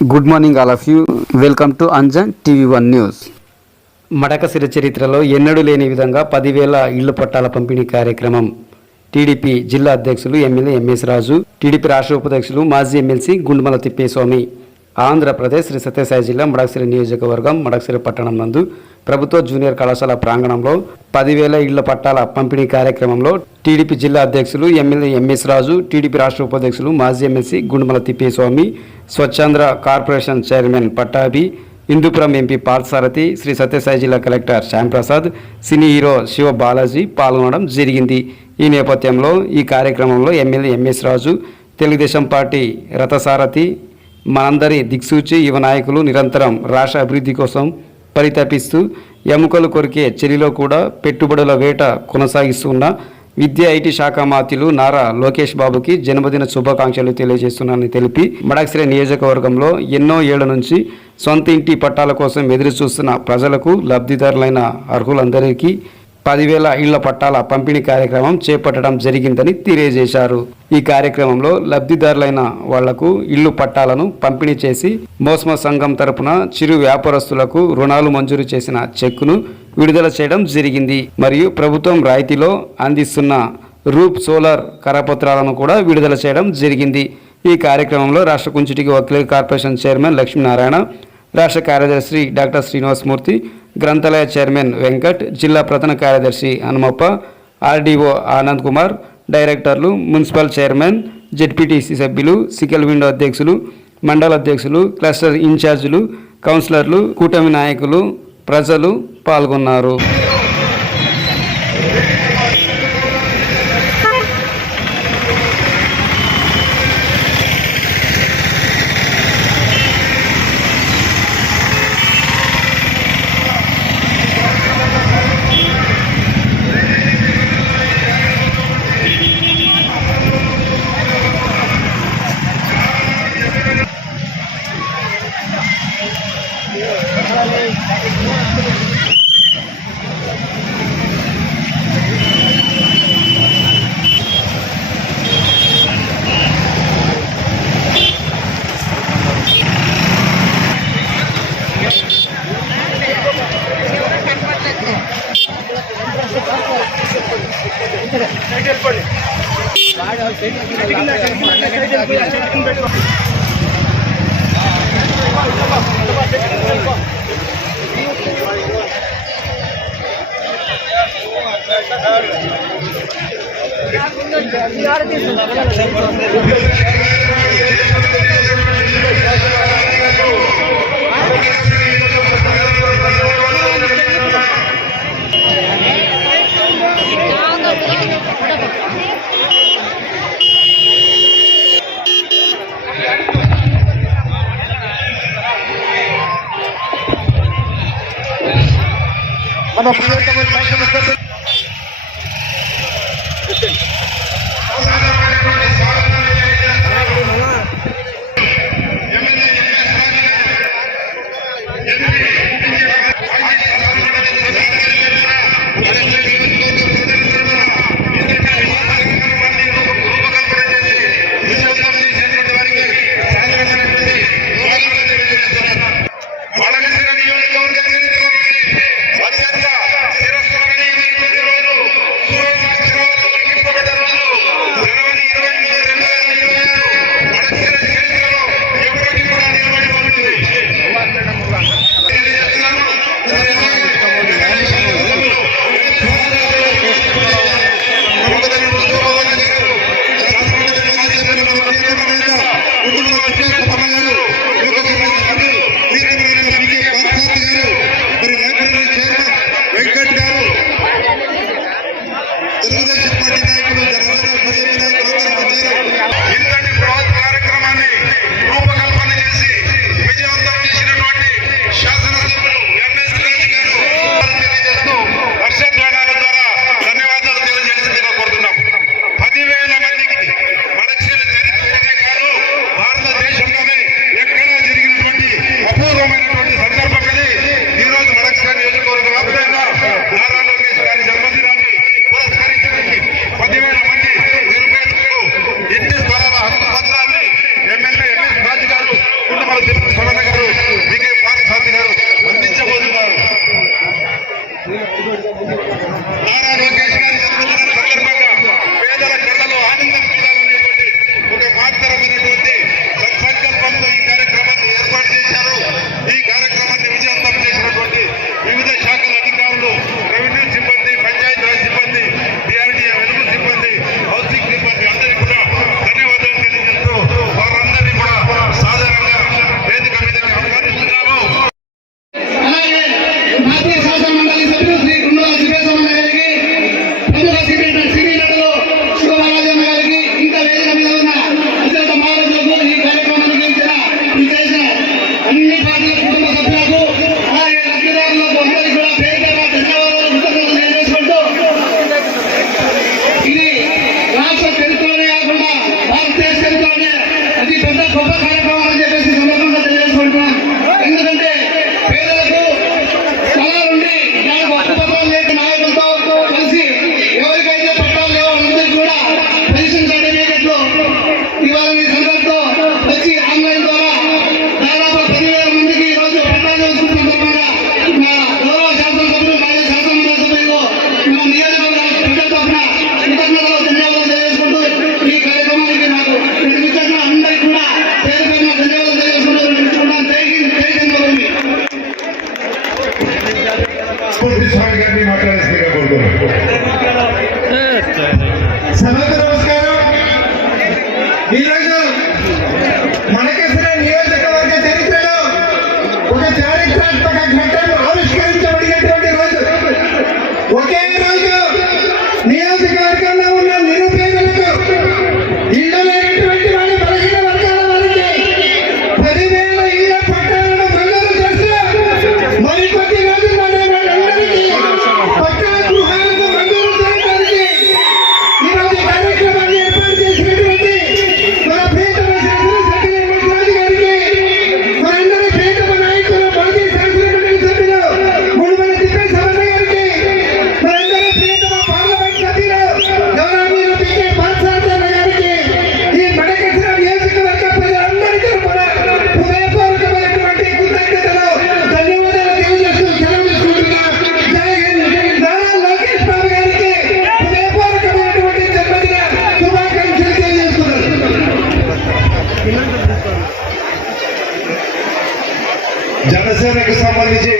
Good morning all of you. Welcome to Anjan TV1 news. Madakasira చరిత్రలో ఎన్నడూ లేని విధంగా 10,000 ఇళ్ల పట్టాల పంపిణీ కార్యక్రమం. టీడీపీ జిల్లా అధ్యక్షులు ఎమ్మెల్యే ఎంఎస్ రాజు, టీడీపీ రాష్ట్ర ఉపాధ్యక్షులు మాజీ ఎమ్మెల్సీ గుండుమల తిప్పేస్వామి. ఆంధ్రప్రదేశ్ శ్రీ సత్యసాయి జిల్లా మడకశిర నియోజకవర్గం మడకశిర పట్టణం నందు ప్రభుత్వ జూనియర్ కళాశాల ప్రాంగణంలో 10,000 ఇళ్ల పట్టాల పంపిణీ కార్యక్రమంలో టీడీపీ జిల్లా అధ్యక్షులు ఎమ్మెల్యే ఎంఎస్ రాజు, టీడీపీ రాష్ట్ర ఉపాధ్యక్షులు మాజీ MLC Gundumala Thippeswamy, Swachhandhra corporation chairman Pattabhi, Hindupuram MP Parthasarathi, Sri Sathya Sai collector Shyamprasad, cine hero Siva Balaji పాల్గొనడం జరిగింది. ఈ నేపథ్యంలో ఈ కార్యక్రమంలో MLA MS Raju, Telugu Desam party రథసారథి, మనందరి దిక్సూచి యువ నాయకులు నిరంతరం రాష్ట్ర అభివృద్ధి కోసం పరితపిస్తూ ఎముకలు కొరికే చర్యలో కూడా పెట్టుబడుల వేట కొనసాగిస్తున్న విద్యా ఐటీ శాఖ మంత్రులు నారా లోకేష్ బాబుకి జన్మదిన శుభాకాంక్షలు తెలియజేస్తున్నానని తెలిపి మడకశిర నియోజకవర్గంలో ఎన్నో ఏళ్ల నుంచి సొంత ఇంటి పట్టాల కోసం ఎదురు చూస్తున్న ప్రజలకు, లబ్ధిదారులైన అర్హులందరికీ 10,000 ఇళ్ల పట్టాల పంపిణీ కార్యక్రమం చేపట్టడం జరిగిందని తెలియజేశారు. ఈ కార్యక్రమంలో లబ్ధిదారులైన వాళ్లకు ఇళ్లు పట్టాలను పంపిణీ చేసి మోస్మో సంఘం తరపున చిరు వ్యాపారస్తులకు రుణాలు మంజూరు చేసిన చెక్కును విడుదల చేయడం జరిగింది. మరియు ప్రభుత్వం రాయితీలో అందిస్తున్న రూప్ సోలార్ కరపత్రాలను కూడా విడుదల చేయడం జరిగింది. ఈ కార్యక్రమంలో రాష్ట్ర కుంచిటికి వకీల కార్పొరేషన్ చైర్మన్ లక్ష్మీనారాయణ, రాష్ట్ర కార్యదర్శి డాక్టర్ శ్రీనివాసమూర్తి, గ్రంథాలయ చైర్మన్ వెంకట్, జిల్లా ప్రధాన కార్యదర్శి హనుమప్ప, ఆర్డీఓ ఆనంద్ కుమార్, డైరెక్టర్లు, మున్సిపల్ చైర్మన్, జెడ్పీటీసీ సభ్యులు, సికల్ విండో అధ్యక్షులు, మండల అధ్యక్షులు, క్లస్టర్ ఇన్ఛార్జీలు, కౌన్సిలర్లు, కూటమి నాయకులు, ప్రజలు పాల్గొన్నారు. మడకశిర నియోజకవర్గం మడకశిర నియోజకవర్గ చరిత్రలో ఒక చారిత్రాత్మక ఘట్టం ఆవిష్కరించబడినటువంటి రోజు. ఒకే రోజు నియోజకవర్గంలో ఉన్న నిరుపేదలకు, ఇల్లు లేనటువంటి వాళ్ళ బలహీన వర్గాల వారికి 10,000 ఇళ్ల పట్టాలను మంజూరు చేస్తూ మరికొద్ది రోజుల్లోనే వాళ్ళందరికీ పట్టా గృహాలను మంజూరు చేయడానికి ఈరోజు కార్యక్రమాన్ని ఏర్పాటు చేసినటువంటి మన ప్రియతమ శాసనసభ్యులు ఎంఎస్ రాజు గారికి, మనందరి ప్రియతమ నాయకులు మాజీ శాసనమండలి సభ్యులు మునుమల తిప్పేశ్వరయ్య గారికి, మనందరి ప్రియతమ పార్లమెంట్ సభ్యులు గౌరవనీయులు పి.కే. పార్థసారథి గారికి, ఈ మడకశిర నియోజకవర్గ ప్రజలందరికీ కూడా హృదయపూర్వకమైనటువంటి కృతజ్ఞతలు, ధన్యవాదాలు తెలియజేస్తూ సెలవు తీసుకుంటున్నా. జై హింద్. నారా లోకేష్ బాబు గారికి హృదయపూర్వకమైనటువంటి జన్మదిన శుభాకాంక్షలు తెలియజేస్తున్నాను. జనసేనకు సంబంధించి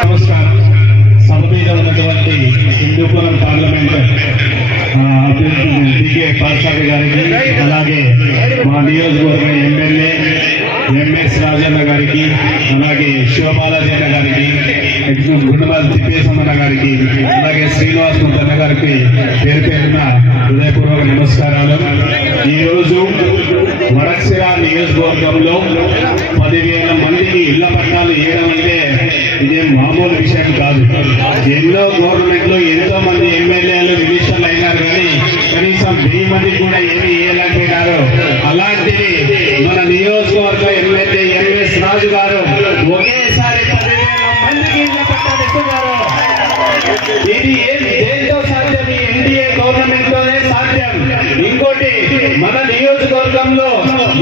నమస్కారం. సభ మీద ఉన్నటువంటి హిందూపురం పార్లమెంట్ అభ్యర్థి పి.కే. పార్థసారథి గారికి, అలాగే మా నియోజకవర్గ ఎమ్మెల్యే ఎంఎస్ రాజన్న గారికి, అలాగే శివబాలాజీ అన్న గారికి, గుండమాల తిప్పేశమన్న గారికి, అలాగే శ్రీనివాస్ ముద్దన్న గారికి పేరు పేరున హృదయపూర్వక నమస్కారాలు. ఈరోజు మడకశిర నియోజకవర్గంలో 10,000 మందికి ఇళ్ల పట్టాలు ఇవ్వడం అంటే ఇదేం మామూలు విషయం కాదు. ఎన్నో గవర్నమెంట్లు, ఎంతో మంది ఎమ్మెల్యేలు మినిస్టర్లు అయినారు, కానీ కనీసం 1000 మందికి కూడా ఏమి ఇవ్వలేకపోయినారు. అలాంటిది మన నియోజకవర్గ ఎమ్మెల్యే ఎంఎస్ రాజు గారు ఒకేసారి 10,000 మందికి ఇళ్ల పట్టాలు ఇస్తున్నారు. ఇది దేంతో సాధ్యం? ఈ ఎన్డీఏ గవర్నమెంట్ తోనే సాధ్యం. ఇంకోటి, మన నియోజకవర్గంలో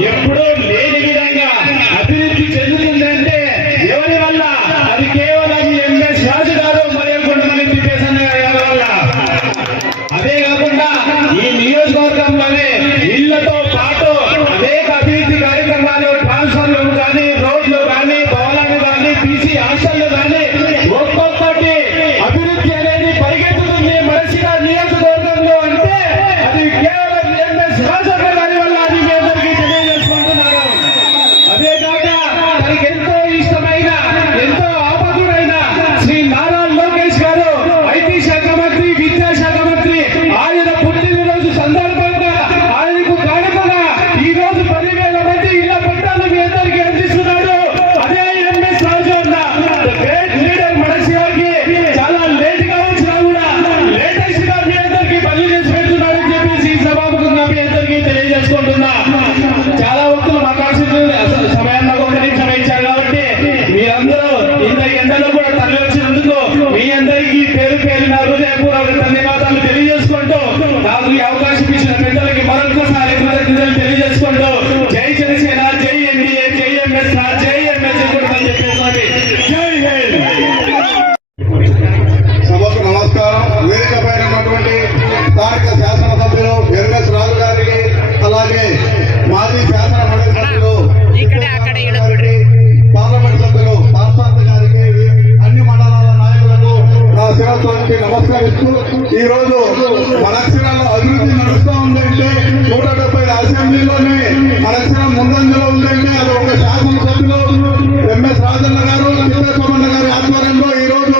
ఎప్పుడూ లేని విధంగా అభివృద్ధి చెందుతుందంటే ఎవరి వల్ల? అది కేవలం ఎంఎస్ రాజు గారు మరియు గుండమల్లి తిప్పేశన్న గారి వల్ల. అదే కాకుండా ఈ నియోజకవర్గంలోనే ఇళ్లతో పాటు అనేక అభివృద్ధి కార్యక్రమాలు, ట్రాన్స్ఫర్లు కానీ, రోడ్లు కానీ, భవనాలు కానీ, బీసీ హాస్టళ్లు కానీ, ఒక్కొక్కటి అభివృద్ధి అనేది పరిగెత్తుతుంది మడకశిర నియోజకవర్గంలో. అంటే అది కేవలం ఎంఎస్ రాజన్న గారి వల్ల. అది మీ అందరికీ తెలియజేసుకుంటున్నారు. అదే కాక తనకి ఎంతో ఇష్టమైన, ఎంతో ఆపదుడైన శ్రీ నారా లోకేష్ గారు ఐటీ శాఖ మంత్రి, విద్యాశాఖ మంత్రి, ఆయన పుట్టినరోజు సందర్భంగా ఆయనకు కానుకగా ఈ రోజు 10,000 మంది ఇళ్ల పట్టాలు మీ అందరికీ అందిస్తున్నాడు. అదే ఎంఎస్ రాజు అన్న, గ్రేట్ లీడర్. మడకశిరకి చాలా లేట్ గా వచ్చినా కూడా లేటెస్ట్ గా మీ అందరికీ పనులు చేసి పెడుతున్నాడని చెప్పేసి సభాముఖంగా మీ అందరికీ తెలియజేసుకుంటున్నా. చాలా వక్తులు మాట్లాడుతున్నారు, సమయాన్ని ఒక నిమిషం ఇచ్చారు కాబట్టి మీరందరూ ఇంత ఎండలో కూడా తరలి వచ్చినందుకు మీ అందరికీ పేరు పేరున హృదయపూర్వక ధన్యవాదాలు తెలియజేసుకుంటూ, నాకు ఈ అవకాశం ఇచ్చిన పెద్దలకి మరొకసారి కృతజ్ఞతలు తెలియజేసుకుంటూ, జై జనసేన, జై ఎన్డీఏ, జై ఎంఎస్, జై ఎంఎస్ అని చెప్పేసి జై హింద్. సభకు నమస్కారం. వేదిక పైన ఉన్నటువంటి స్థానిక శాసనసభ్యులు ఎంఎస్ రాజు గారికి, అలాగే మాజీ శాసన మండలి సభ్యులు గారికి, పార్లమెంట్ సభ్యులు పార్థసారథి గారికి, అన్ని మండలాల నాయకులకు నా శిరస్సుకి నమస్కరిస్తూ, ఈ రోజు మడకశిరలో అభివృద్ధి నడుస్తూ ఉందంటే 170 అసెంబ్లీలోనే మడకశిర ముందంజలో ఉందంటే అది ఒక శాసనసభ్యులు ఎంఎస్ రాజన్న గారు, తిప్పేశ్వరయ్య గారి ఆధ్వర్యంలో ఈ రోజు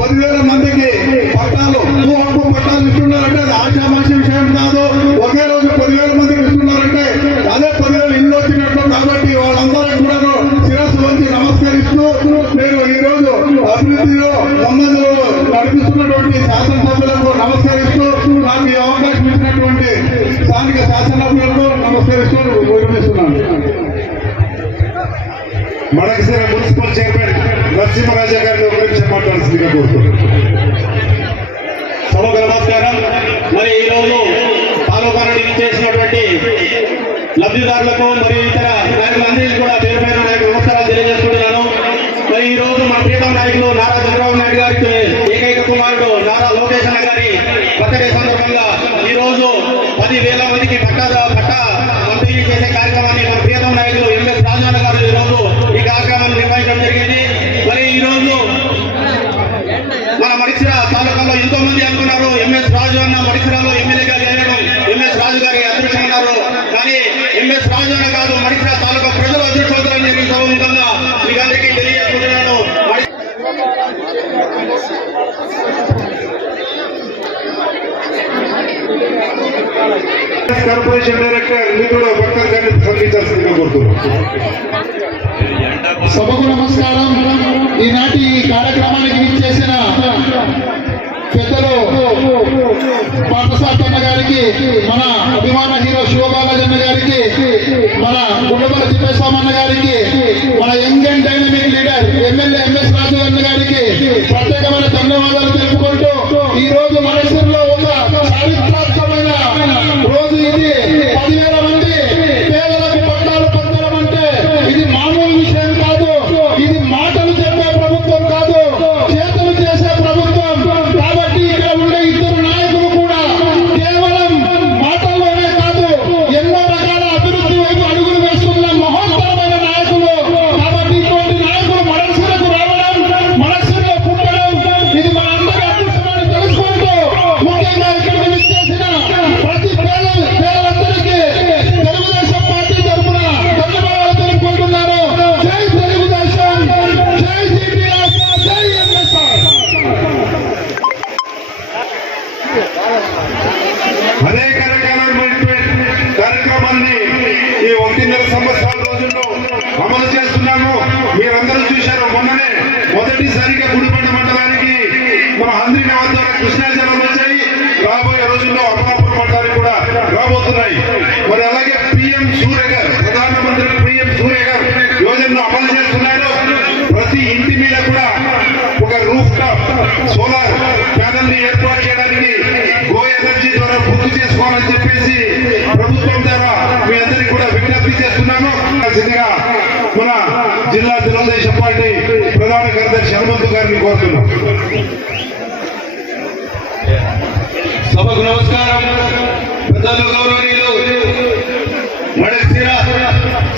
10,000 మందికి పట్టాలు, భూ హక్కు పట్టాలు ఇస్తున్నారంటే అది ఆశామాషి విషయం కాదు. ఒకే రోజు 10,000 మందికి ఇస్తున్నారంటే అదే 10,000 ఇల్లు వచ్చినట్లు. కాబట్టి వాళ్ళందరికీ కూడా శిరస్సు వంచి నమస్కరిస్తూ, నేను ఈ రోజు అభివృద్ధిలో ముందంజలో నడిపిస్తున్నటువంటి శాసనసభ్యులకు నమస్కరిస్తూ, నాకు ఈ అవకాశం ఇచ్చినటువంటి స్థానిక శాసనసభ్యులకు నమస్కరిస్తూ విరమిస్తున్నాను. మడకశిర మున్సిపల్ చైర్మన్ నరసింహరాజా గారిని ఒక నిమిషం మాట్లాడాల్సిందిగా కోరుతున్నాను. సభకు నమస్కారం. మరి ఈరోజు పాల్గొనడానికి చేసినటువంటి లబ్ధిదారులకు మరియు ఇతర నాయకులందరికీ కూడా పేరు పైన నాకు నమస్కారాలు తెలియజేసుకుంటున్నాను. మరి ఈ రోజు మా ప్రియతమ నాయకులు నారా చంద్రబాబు నాయుడు గారికి ఏకైక కుమారుడు నారా లోకేష్ అన్న గారి బర్త్డే సందర్భంగా ఈ రోజు 10,000 మందికి పట్టా పంపిణీ చేసే కార్యక్రమాన్ని మన ప్రియతమ నాయకులు ఎంఎస్ రాజు అన్న గారు ఈ రోజు ఈ కార్యక్రమాన్ని నిర్వహించడం జరిగింది. మరి ఈ రోజు మన మడకశిర తాలూకాలో ఎంతో మంది అనుకున్నారు ఎంఎస్ రాజు అన్న మడకశిరలో ఎమ్మెల్యేగా వెళ్ళడం ఎంఎస్ రాజు గారి అదృష్టం అన్నారు. కానీ ఎంఎస్ రాజు అనే కాదు మణిసిర తాలూకా ప్రజలు అదృష్టవంతులని నేను సభముఖంగా మీకు అందరికీ తెలియజేసుకుంటున్నాను. కార్పొరేషన్ డైరెక్టర్ మిత్రుడు భక్తర్ గారిని సంధించాల్సిందిగా కోరుతున్నాను. సభకు నమస్కారం. ఈనాటి ఈ కార్యక్రమానికి విచ్చేసిన పెద్దలు పార్థసారథి అన్న గారికి, మన అభిమాన హీరో శివబాలాజన్న గారికి, మన గుండెపల్లి తిప్పేస్వామన్న గారికి, మన young and dynamic leader MLA MS Raju అన్న గారికి ప్రత్యేకమైన ధన్యవాదాలు తెలుపుకుంటూ ఈ రోజు మనసులో ఒక చారిత్రాత్మకమైన రోజు ఇది. 10,000 మంది పేదలకు పట్టాలు పొందడం అంటే ఇది మామూలు విషయం కాదు. ఇది మాటలు చెప్పే ప్రభుత్వం కాదు, చేతులు చేసే ప్రభుత్వం. కాబట్టి ఇక్కడ ఉండే ఇద్దరు నాయకులు కూడా కేవలం మాటల్లోనే కాదు, ఎన్నో రకాల అభివృద్ధి వైపు అడుగులు వేస్తున్న మహోత్తరమైన నాయకులు. కాబట్టి ఇటువంటి నాయకులు మనసులకు రావడం, మనసులో పుట్టడం ఇది మన అందరి అదృష్టమని తెలుసుకుంటూ ముఖ్యంగా ఇక్కడికి విచ్చేసిన ప్రతి పేదలందరికీ తెలుగుదేశం పార్టీ తరఫున ధన్యవాదాలు తెలుపుకుంటున్నాను. జై తెలుగుదేశం, జై సిపిఎస్, జై ఎంఎస్ఆర్. అనేక రకాలైనటువంటి కార్యక్రమాన్ని ఈ 1.5 సంవత్సరాల రోజుల్లో అమలు చేస్తున్నాము. మీరందరూ చూశారు, మొన్ననే మొదటిసారిగా గుడిపంట మండలానికి మన హంద్రీ నవాజ్ ద్వారా కృష్ణా జలం వచ్చాయి. రాబోయే రోజుల్లో అమలాపురం మండలానికి కూడా రాబోతున్నాయి. మరి అలాగే పిఎం సూర్యగర్, ప్రధానమంత్రి పిఎం సూర్యగర్ యోజనను అమలు చేస్తున్నారు. ప్రతి ఇంటి మీద కూడా ఒక రూఫ్ టాప్ సోలార్ ప్యానల్ ని ఏర్పాటు చేయడానికి గో ఎనర్జీ ద్వారా పూర్తి చేసుకోవాలని చెప్పేసి ప్రభుత్వం ద్వారా మీ అందరికీ కూడా విజ్ఞప్తి చేస్తున్నాను. సిద్ధిగా మన జిల్లా తెలుగుదేశం పార్టీ ప్రధాన కార్యదర్శి హనుమంతు గారిని కోరుతున్నాం. సభకు నమస్కారం. పెద్దలు గౌరవనీయులు మణిసిర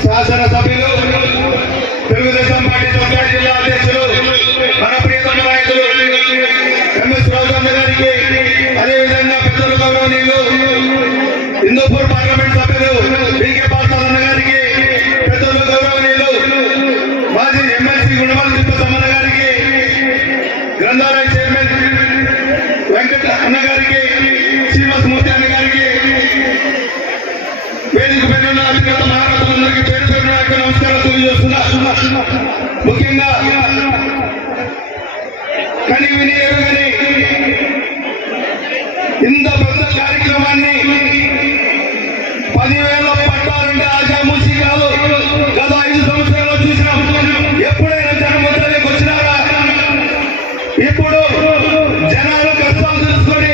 శాసనసభ్యులు తెలుగుదేశం పార్టీ సొంతూరు జిల్లా అధ్యక్షులు మన ప్రియతమ నాయకులు ఎంఎస్ రాజన్న గారికి, అదేవిధంగా పెద్దలు గౌరవనీయులు హిందూపూర్ పార్లమెంట్ సభ్యులు బీకే పార్థసారథి గారికి, పెద్దలు గౌరవనీయులు మాజీ ఎమ్మెల్సీ గుండెపల్లి తిప్పేస్వామన్న గారికి, గ్రంథాలయ చైర్మన్ వెంకట అన్న గారికి, శ్రీనివాసమూర్తి అన్న గారికి, వేదిక పేరున్న అధికారుల మహారాజులందరికీ పేరు పేరున నమస్కారం తెలియజేస్తున్నా. ముఖ్యంగా కని విని ఎరుగని ఇంత పెద్ద కార్యక్రమాన్ని 10,000 పట్టాలంటే ఆశామూసి కాదు. గత 5 సంవత్సరాలు చూసినాం. ఎప్పుడైనా జనముద్రలోకి వచ్చినారా? ఇప్పుడు జనాలు కష్టాలు తెలుసుకొని,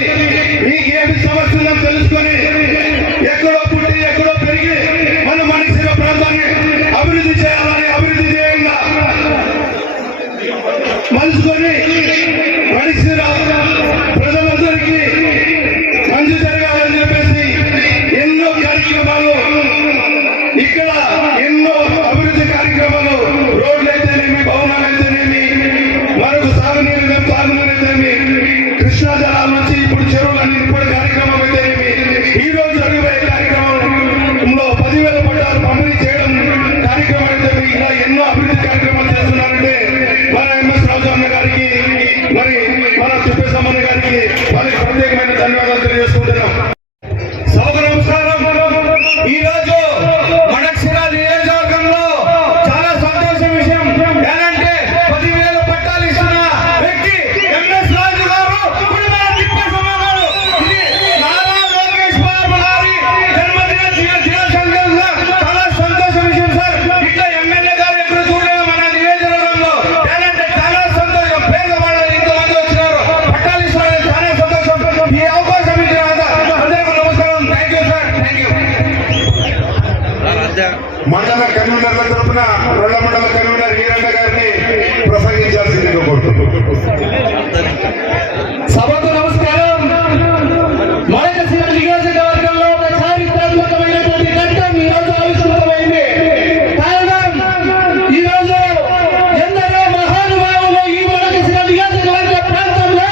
మీకేమి సమస్య ఉందని తెలుసుకొని, ఎక్కడో పుట్టి ఎక్కడో పెరిగి మన మణిసిర ప్రాంతాన్ని అభివృద్ధి చేయాలని అభివృద్ధి చేయంగా మలుసుకొని మణిసిర ప్రజలందరికీ మంచి జరగాలని చెప్పేసి ఎన్నో కార్యక్రమాలు, ఇక్కడ ఎన్నో అభివృద్ధి కార్యక్రమాలు, రోడ్లు అయితేనేమి, భవనాలు అయితేనేమి, మనకు సాగునీరు తాగునీరు, కృష్ణా జలాల నుంచి ఇప్పుడు చెరువులన్నీ నింపే కార్యక్రమం అయితేనేమి, ఈ రోజు జరిగిపోయే కార్యక్రమంలో 10,000 పట్టాలు పంపిణీ చేయడం కార్యక్రమం అయితే ఇలా ఎన్నో అభివృద్ధి కార్యక్రమాలు చేస్తున్నారంటే మన ఎంఎస్ రాజు అన్న గారికి, మరి మన తిప్పేస్వామన్న గారికి వారికి ప్రత్యేకమైన ధన్యవాదాలు తెలియజేసుకుంటున్నాం. సభకు నమస్కారం. ఈ రోజు మణిసిర నియోజకవర్గంలో చాలా సంతోషం విషయం ఏంటంటే 10,000 పట్టాలు ఇస్తున్న వ్యక్తి ఎంఎస్ రాజు గారు, గుడిపల్లి తిప్పేస్వామన్న గారు. ఇది నారా లోకేష్ బాబు గారి జన్మదిన దినోత్సవంగా చాలా సంతోషం విషయం సార్. ఇట్లా ఎమ్మెల్యే గారు ఎప్పుడు చూడలేదు మన నియోజకవర్గంలో. ఏంటంటే చాలా సంతోషం. పేదవాళ్ళు ఇంతమంది వచ్చినారు, పట్టాలు ఇస్తున్నారు, చాలా సంతోషం. ఈ అవకాశం ఇచ్చిన అందరికీ నమస్కారం. Thank you sir, thank you. మండల కన్వీనర్ల తరఫున రొల్ల మండల కన్వీనర్ ఈరన్న గారిని ప్రసంగించాల్సిందిగా కోరుతున్నాం. సభకు నమస్కారం. మణిసిర నియోజకవర్గంలో ఒక చారిత్రాత్మకమైనటువంటి ఘట్టం ఈ రోజు ఆవిష్కృతమైంది. కారణం, ఈ రోజు ఎందరో మహానుభావులు ఈ మణిసిర నియోజకవర్గ ప్రాంతంలో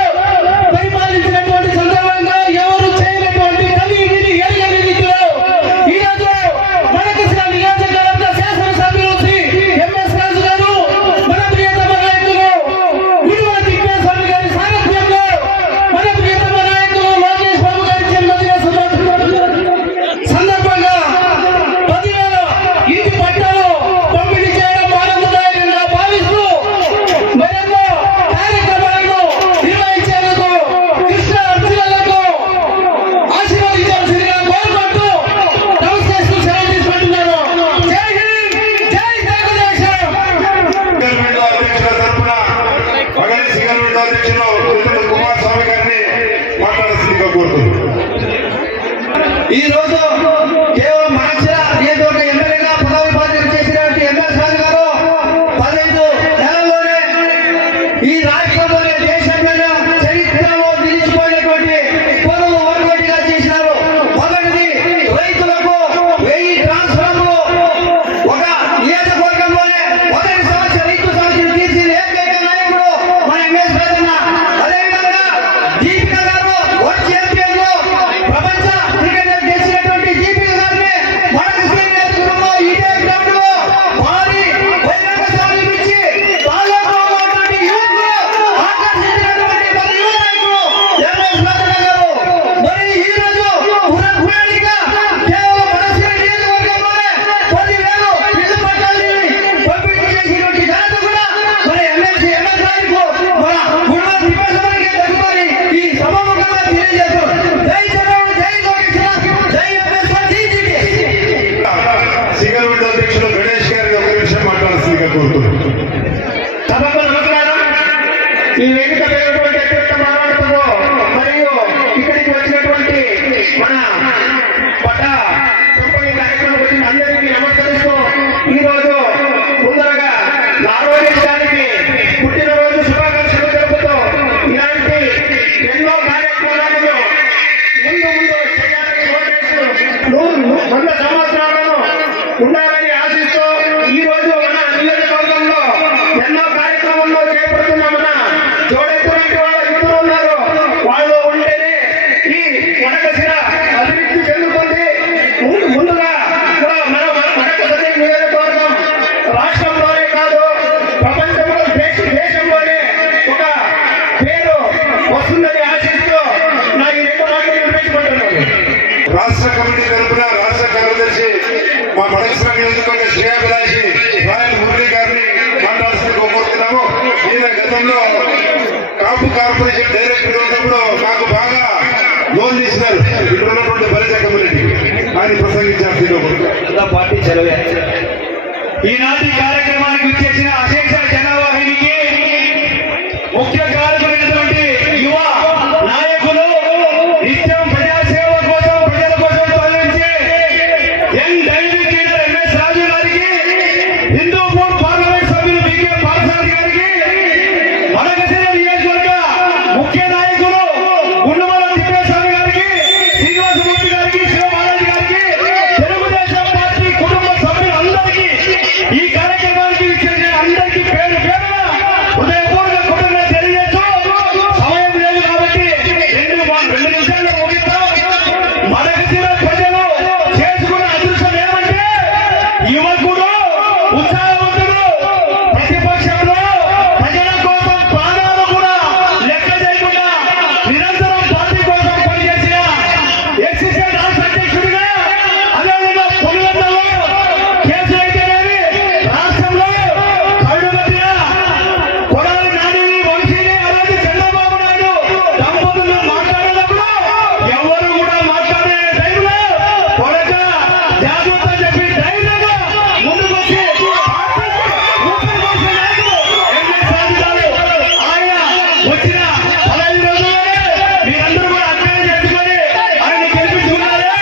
పరిపాలించినటువంటి సందర్భంగా ఎవరు చేయనటువంటి కవి విని ఎరగని రీతిలో ఈ రోజు వంద సంవత్సరాలను ఉండాలని ఆశిస్తూ ఈ రోజు మన నియోజకవర్గంలో ఎన్నో కార్యక్రమంలో చేపడుతున్నామన్న జోడెత్తులాంటి వాళ్ళ యువతులు ఉన్నారు. వాళ్ళు ఉంటేనే ఈ వనకశిర అభివృద్ధి చెందుతుంది. ముందుగా కూడా మన వనకశిర నియోజకవర్గం రాష్ట్రంలోనే కాదు ప్రపంచంలో దేశంలోనే ఒక పేరు వస్తుందని ఆశిస్తూ నా ఈ రెండు మాటలు నిర్వహించుకుంటున్నాను. రాష్ట్ర కమిటీ తరఫున రాష్ట్ర కార్యదర్శి మా మడకశిర నియోజకవర్గ శ్రేయాభిలాషి రాయల్ మురళి గారిని మాట్లాడాల్సిందిగా కోరుతున్నాము. ఈయన గతంలో కాపు కార్పొరేషన్ డైరెక్టర్ ఉన్నప్పుడు నాకు బాగా లోన్ తీసినారు. ఇక్కడ ఉన్నటువంటి బలిజ కమ్యూనిటీ ఆయన ప్రసంగించాల్సిందిగా పార్టీ చెలవే ఈనాటి కార్యక్రమానికి విచ్చేసిన అశేష జనవాహినికి ముఖ్య కారకులైనటువంటి యువ నాయకులు నిత్యం ప్రజాసేవ కోసం ప్రజల కోసం పాలించే young dynamic leader MS Raju గారికి, హిందూపూర్ పార్లమెంట్ సభ్యులు బికే పార్సారి గారికి, వనకశిర నియోజకవర్గ ముఖ్య నాయకులు గుండుమల తిప్పేస్వామి గారికి, శ్రీనివాసమూర్తి గారికి, శివబాలాజీ గారికి, తెలుగుదేశం పార్టీ కుటుంబ సభ్యులందరికీ ఈ కార్యక్రమానికి విచ్చేసిన అందరికీ పేరు పేరున హృదయపూర్వక కృతజ్ఞతలు తెలియజేస్తూ సమయం లేదు కాబట్టి రెండు నిమిషాల్లో ముగిస్తాం. వనకశిర ప్రజలు చేసుకున్న అదృష్టం ఏమంటే యువకుడు, ఉత్సాహవంతుడు, ప్రతిపక్షంలో ప్రజల కోసం ప్రాణాలు కూడా లెక్క చేయకుండా నిరంతరం పార్టీ కోసం పనిచేసిన ఎక్సైజ్ రాష్ట్ర అధ్యక్షుడిగా, అదేవిధంగా పొలివెందులలో కేసులు అయితేనేవి రాష్ట్రంలో కడుగట్టిన కొడాలి నానిని, వంశీని, అలాగే చంద్రబాబు నాయుడు దంపతులు మాట్లాడినప్పుడు ఎవరు కూడా మాట్లాడే టైంలో కొడక జాగ్రత్త చెప్పి ధైర్యంగా ముందుకొచ్చి ఆయన వచ్చిన 15 రోజుల్లోనే మీరందరూ కూడా అర్థం చేసుకొని ఆయన గెలిపించుకున్నారే.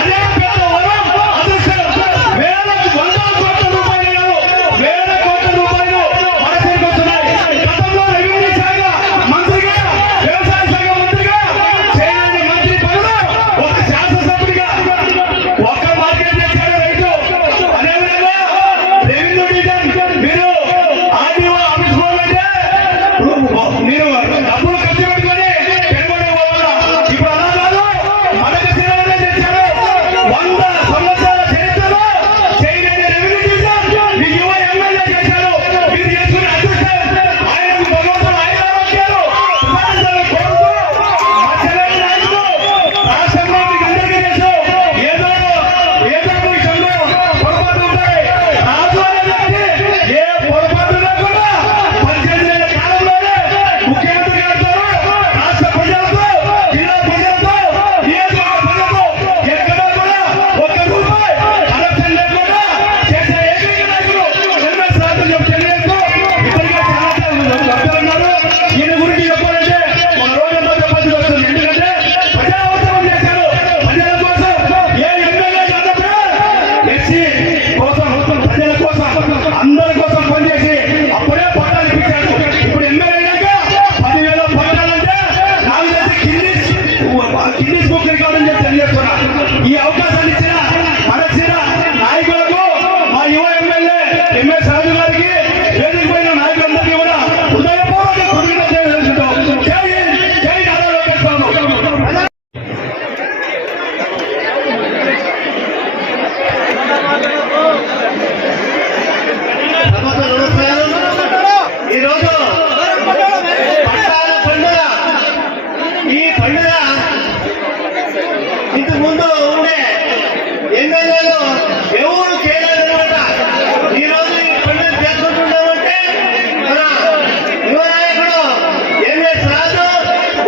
అదే పెద్ద వరం, అదృష్టం. వందల కోట్ల రూపాయలు వేల కోట్ల రూపాయలు మన చేతికి వస్తున్నాయి. గతంలో రెవెన్యూ శాఖ మంత్రిగా, వ్యవసాయ శాఖ మంత్రిగా చేయని మంత్రి పనులు ఒక శాసనసభ్యుడిగా ఒక మార్కెట్ తెచ్చాడు రైతు. అదేవిధంగా రెవెన్యూ డివిజన్ మీరు ఆర్డీఓ ఆఫీస్ పోవాలంటే మీరు డబ్బులు ఖర్చు పెట్టుకొని పెట్టుబడి పోవాలా. ఇప్పుడు అలా కాదు, వనకశిరలోనే తెచ్చారు. 100 సంవత్సరాల చరిత్రలో చేయలేని రెవెన్యూ డివిజన్ మీ యువ ఎమ్మెల్యే చేశారు. మీరు చేసుకునే అదృష్టం. ఆయనకు భగవంతుడు ఆయన వచ్చారు. ప్రజలందరూ కోరుతూ మధ్యలోని నాయకులు రాష్ట్రంలో మీకు అందరికీ తెలుసు, ఏదో విషయంలో పొరపాటు ఉంటాయి. రాజు అనే వ్యక్తి ఏ పొరపాటు లేకుండా 18 ఏళ్ల కాలంలోనే ముఖ్యమంత్రి గారితో, రాష్ట్ర ప్రజలతో, జిల్లా ప్రజలతో, నియోజకవర్గ ప్రజలతో ఎక్కడా కూడా ఒక్క రూపాయి కరప్షన్ లేకుండా చేసే ఏకైక నాయకుడు ఎంఎస్ రాజు తెలియజేస్తూ ఇప్పటికే చాలా చెప్తున్నారు. ఈయన గురించి చెప్పాలంటే ఒక రోజంతా చెప్పాల్సి వస్తుంది. ఎందుకంటే ప్రజా అవసరం చేశారు. ప్రజల కోసం ఏ ఎమ్మెల్యే కాదప్పుడు ఎస్సీ కోసం, ప్రజల కోసం, అందరి కోసం పనిచేసి అప్పుడే పట్టాలు ఇప్పించారు. ఇప్పుడు ఎమ్మెల్యే అయినాక 10,000 పట్టాలంటే నాకు తెలిసి గిన్నీస్ బుక్ రికార్డ్ అని చెప్పి తెలియజేస్తున్నా. ఈ అవకాశాన్ని ఇచ్చిన వనకశిర నాయకులకు, మా యువ ఎమ్మెల్యే ఎంఎస్ రాజు గారికి, వేదిక పైన నాయకులందరికీ కూడా హృదయపూర్వక కృతజ్ఞతలు తెలియజేస్తున్నాం. జై హింద్, జై నారా లోకేష్ బాబు. ఈరోజు పట్టాల పండుగ. ఈ పండుగ ఇంతకు ముందు ఉండే ఎమ్మెల్యేలు ఎవరు చేయలేదన్నమాట. ఈ రోజు ఈ పండుగ చేసుకుంటున్నామంటే మన యువ నాయకుడు ఎంఎస్ రాజు,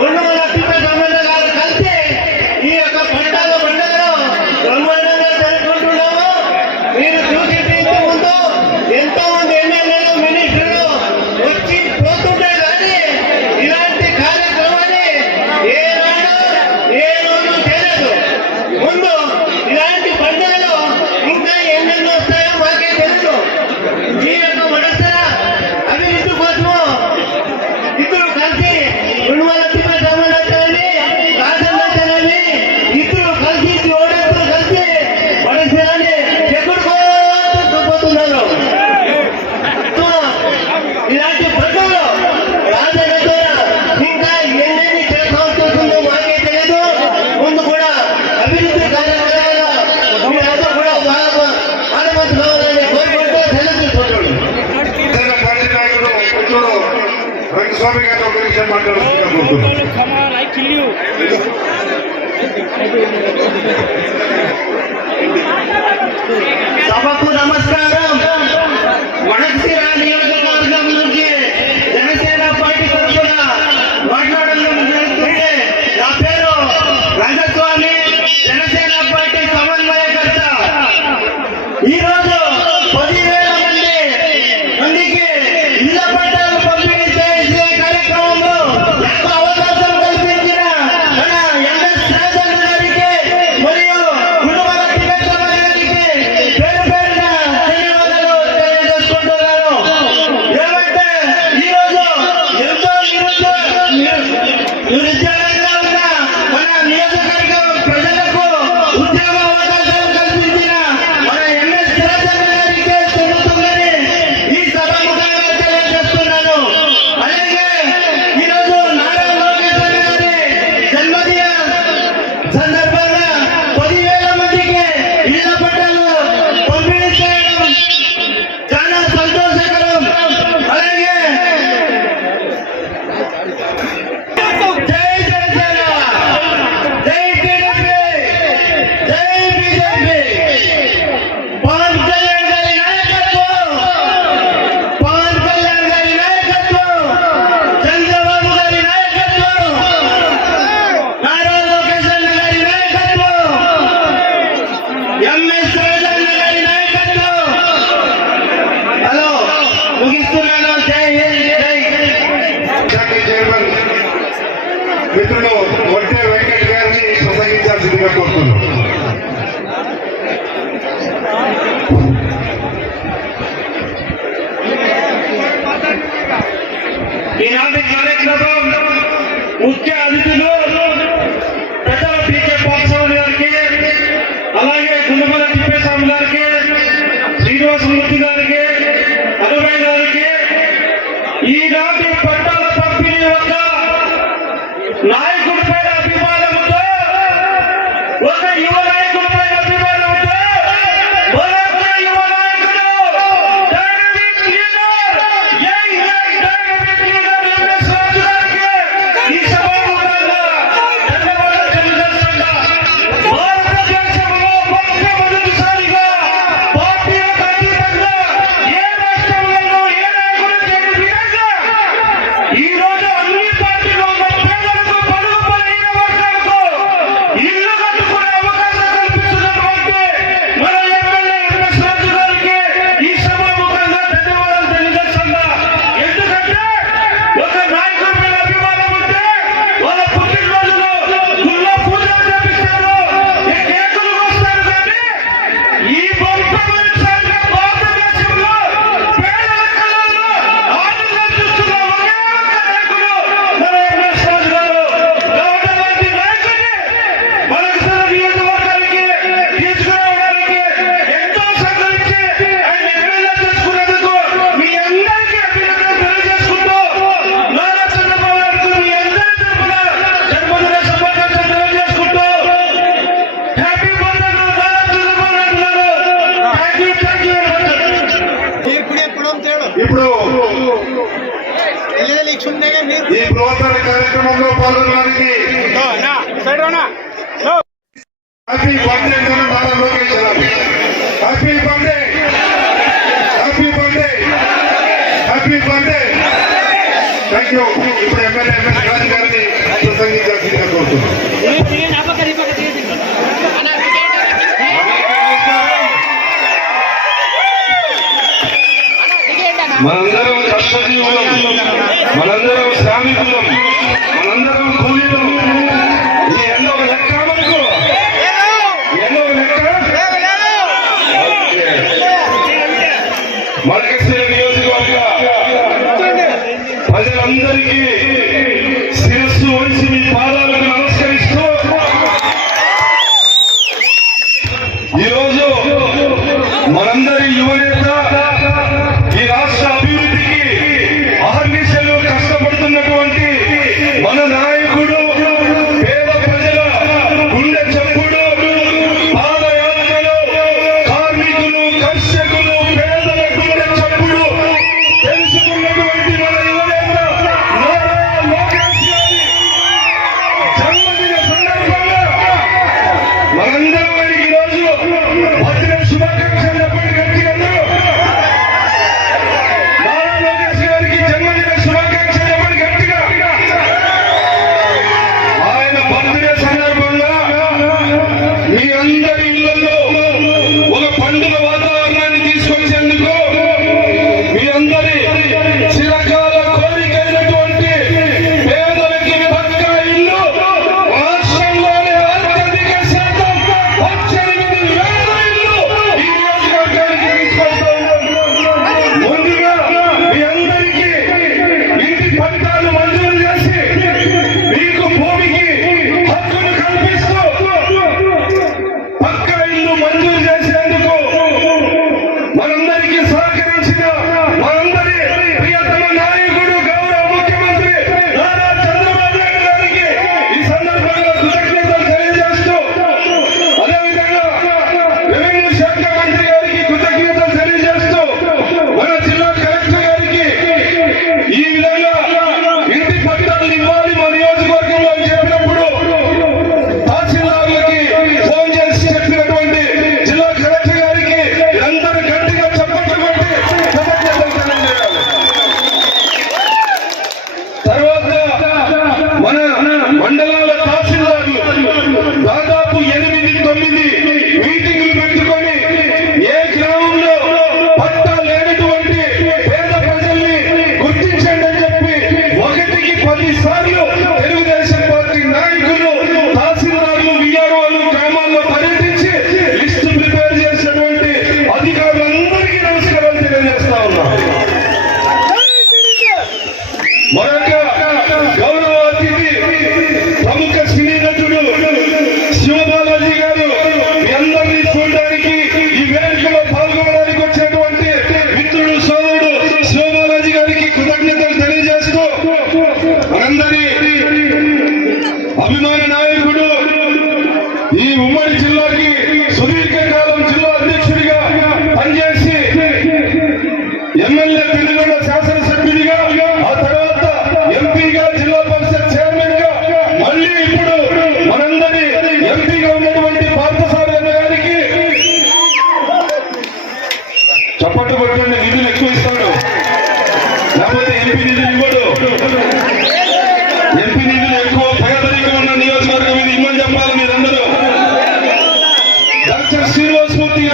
గుండుమల తిప్పేస్వామి గారు కలిసి ఈ యొక్క పట్టాల పండుగను బ్రహ్మాండంగా జరుపుకుంటున్నాము. మీరు చూసి ఇంతకు ముందు ఎంతో మంది ఎమ్మెల్యేలు, మినిస్టర్లు వచ్చి పోతుంటే కానీ ఇలాంటి కార్యక్రమాన్ని ఏనాడు ఏ రోజు చేయలేదు. ముందు ఇలాంటి పండుగలు ఇంకా స్వామి గారితో ఒక నిమిషం మాట్లాడుతున్నా కోరుతున్నాను. సభకు నమస్కారం. వనస్థిర నియోజకవర్గం నుంచి జనసేన పార్టీ తరఫున మాట్లాడడం జరుగుతుంది. నా పేరు రంగస్వామి, జనసేన పార్టీ సమన్వయకర్త. ఈరోజు 10,000 మందికి ఇళ్ల పట్టాలు పంపిణీ చేసే కార్యక్రమంలో నాకు అవకాశం కల్పించిన మన ఎంఎస్ రాజన్న గారికి మరియు కుటుంబాల టికెట్ల గారికి పేరు పేరున ధన్యవాదాలు తెలియజేసుకుంటున్నాను. ఏమంటే ఈరోజు ఎంతో నిరుద్యోగంగా ఉన్న మన నియోజకవర్గ ప్రజలకు ఉద్యోగ అవకాశాలు కల్పించిన మన ఎంఎస్ రాజన్న గారికి చెందుతుందని ఈ సభాముఖంగా తెలియజేస్తున్నాను. అలాగే ఈరోజు నారా లోకేష్ గారి జన్మదిన సందర్భంగా 10,000 మందికి ఇళ్ల పట్టాలు పంపిణీ చేయడం చాలా సంతోషకరం. అలాగే జై జనసేన, జై టీడీపీ, జై బీజేపీ. పవన్ కళ్యాణ్ గారి నాయకత్వం, పవన్ కళ్యాణ్ గారి నాయకత్వం, చంద్రబాబు గారి నాయకత్వం, నారా లోకేష్ గారి నాయకత్వం, ఎంఎస్ రాజన్న గారి నాయకత్వం. హలో, ముగిస్తున్నాను. జై హింద్, జై పార్టీ చైర్మన్ మిత్రుడు ఒట్టే వెంకట్ గారిని ప్రసంగించాల్సిందిగా కోరుతున్నాను. ఈనాటి కార్యక్రమం ముఖ్య అతిథులు పెద్దల పీకే పాఠశాల గారికి, అలాగే గుండమల తిప్పేస్వామి గారికి, శ్రీనివాసమూర్తి గారికి, అనుభయ్ గారికి ఈనాటి పట్టాల పంపిణీ యొక్క నాయకుడిపై అభిమానంతో, ఒక యువ నాయకుడిపై అభిమానంతో, మరొక యువ నాయకుడు dynamic leader, young dynamic leader MS Raju గారికి ఈ సభాముఖంగా ధన్యవాదాలు తెలియజేస్తున్నా. భారతదేశంలో మొట్టమొదటిసారిగా పార్టీలకు అతీతంగా ఏ రాష్ట్రంలోనూ ఏ నాయకుడు చేయని విధంగా ఈ రోజు అన్ని పార్టీలు ఉన్న పేదలకు, బడుగు బలహీన వర్గాలకు ఇల్లు కట్టుకునే అవకాశం కల్పిస్తున్నటువంటి మన ఎమ్మెల్యే ఎంఎస్ రాజు గారికి ఈ సభాముఖంగా ధన్యవాదాలు తెలియజేస్తున్నా. ఎందుకంటే ఒక నాయకుడి మీద అభిమానం ఉంటే వాళ్ళ పుట్టినరోజులో గుళ్ళో పూజలు చేపిస్తారు, కేకులు వస్తారు. కానీ ఈ మొట్టమొదటిసారిగా భారతదేశంలో పేదల కళలో ఆనందం చూస్తున్న ఒకే ఒక్క నాయకుడు మన ఎంఎస్ రాజు గారు. కాబట్టి నాయకుడిని మనకు నియోజకవర్గానికి తీసుకురావడానికి ఎంతో సహకరించి ఆయన ఎమ్మెల్యే చేసుకున్నందుకు మీ అందరికీ అభినందనలు తెలియజేసుకుంటూ, నారా చంద్రబాబు నాయుడు మీ అందరి తరఫున జన్మదిన శుభాకాంక్షలు తెలియజేసుకుంటూ, హ్యాపీ బర్త్డే నారా చంద్రబాబు నాయుడు గారు. Thank you. ఇప్పుడు ఈ బృహత్తర కార్యక్రమంలో పాల్గొనడానికి హ్యాపీ బర్త్డే నారా లోకేష్ గారు. Happy birthday, happy birthday, happy birthday. Thank you. ఇప్పుడు ఎమ్మెల్యే ఎంఎస్ రాజు గారిని ప్రసంగించాల్సిందిగా కోరుతున్నాను. మనందరం కష్టజీవులం, మనందరం శ్రామికులం, మనందరం కూలీలం. ఈ ఎండ ఒక లెక్క మనకు, ఎండ ఒక లెక్క. మడకశిర నియోజకవర్గ ప్రజలందరికీ శిరస్సు వంచి మీ పాదాలకు నమస్కరిస్తూ ఈరోజు మనందరి యువనేత ఈ రాష్ట్ర అభివృద్ధికి అహర్నిశలు కష్టపడుతున్నటువంటి మన నాయకుడు, పేద ప్రజల గుండె చప్పుడు, పాదయాత్రలో కార్మికులు, కర్షకులు, పేదల గుండె చప్పుడు తెలుసుకున్నటువంటి మన యువనేత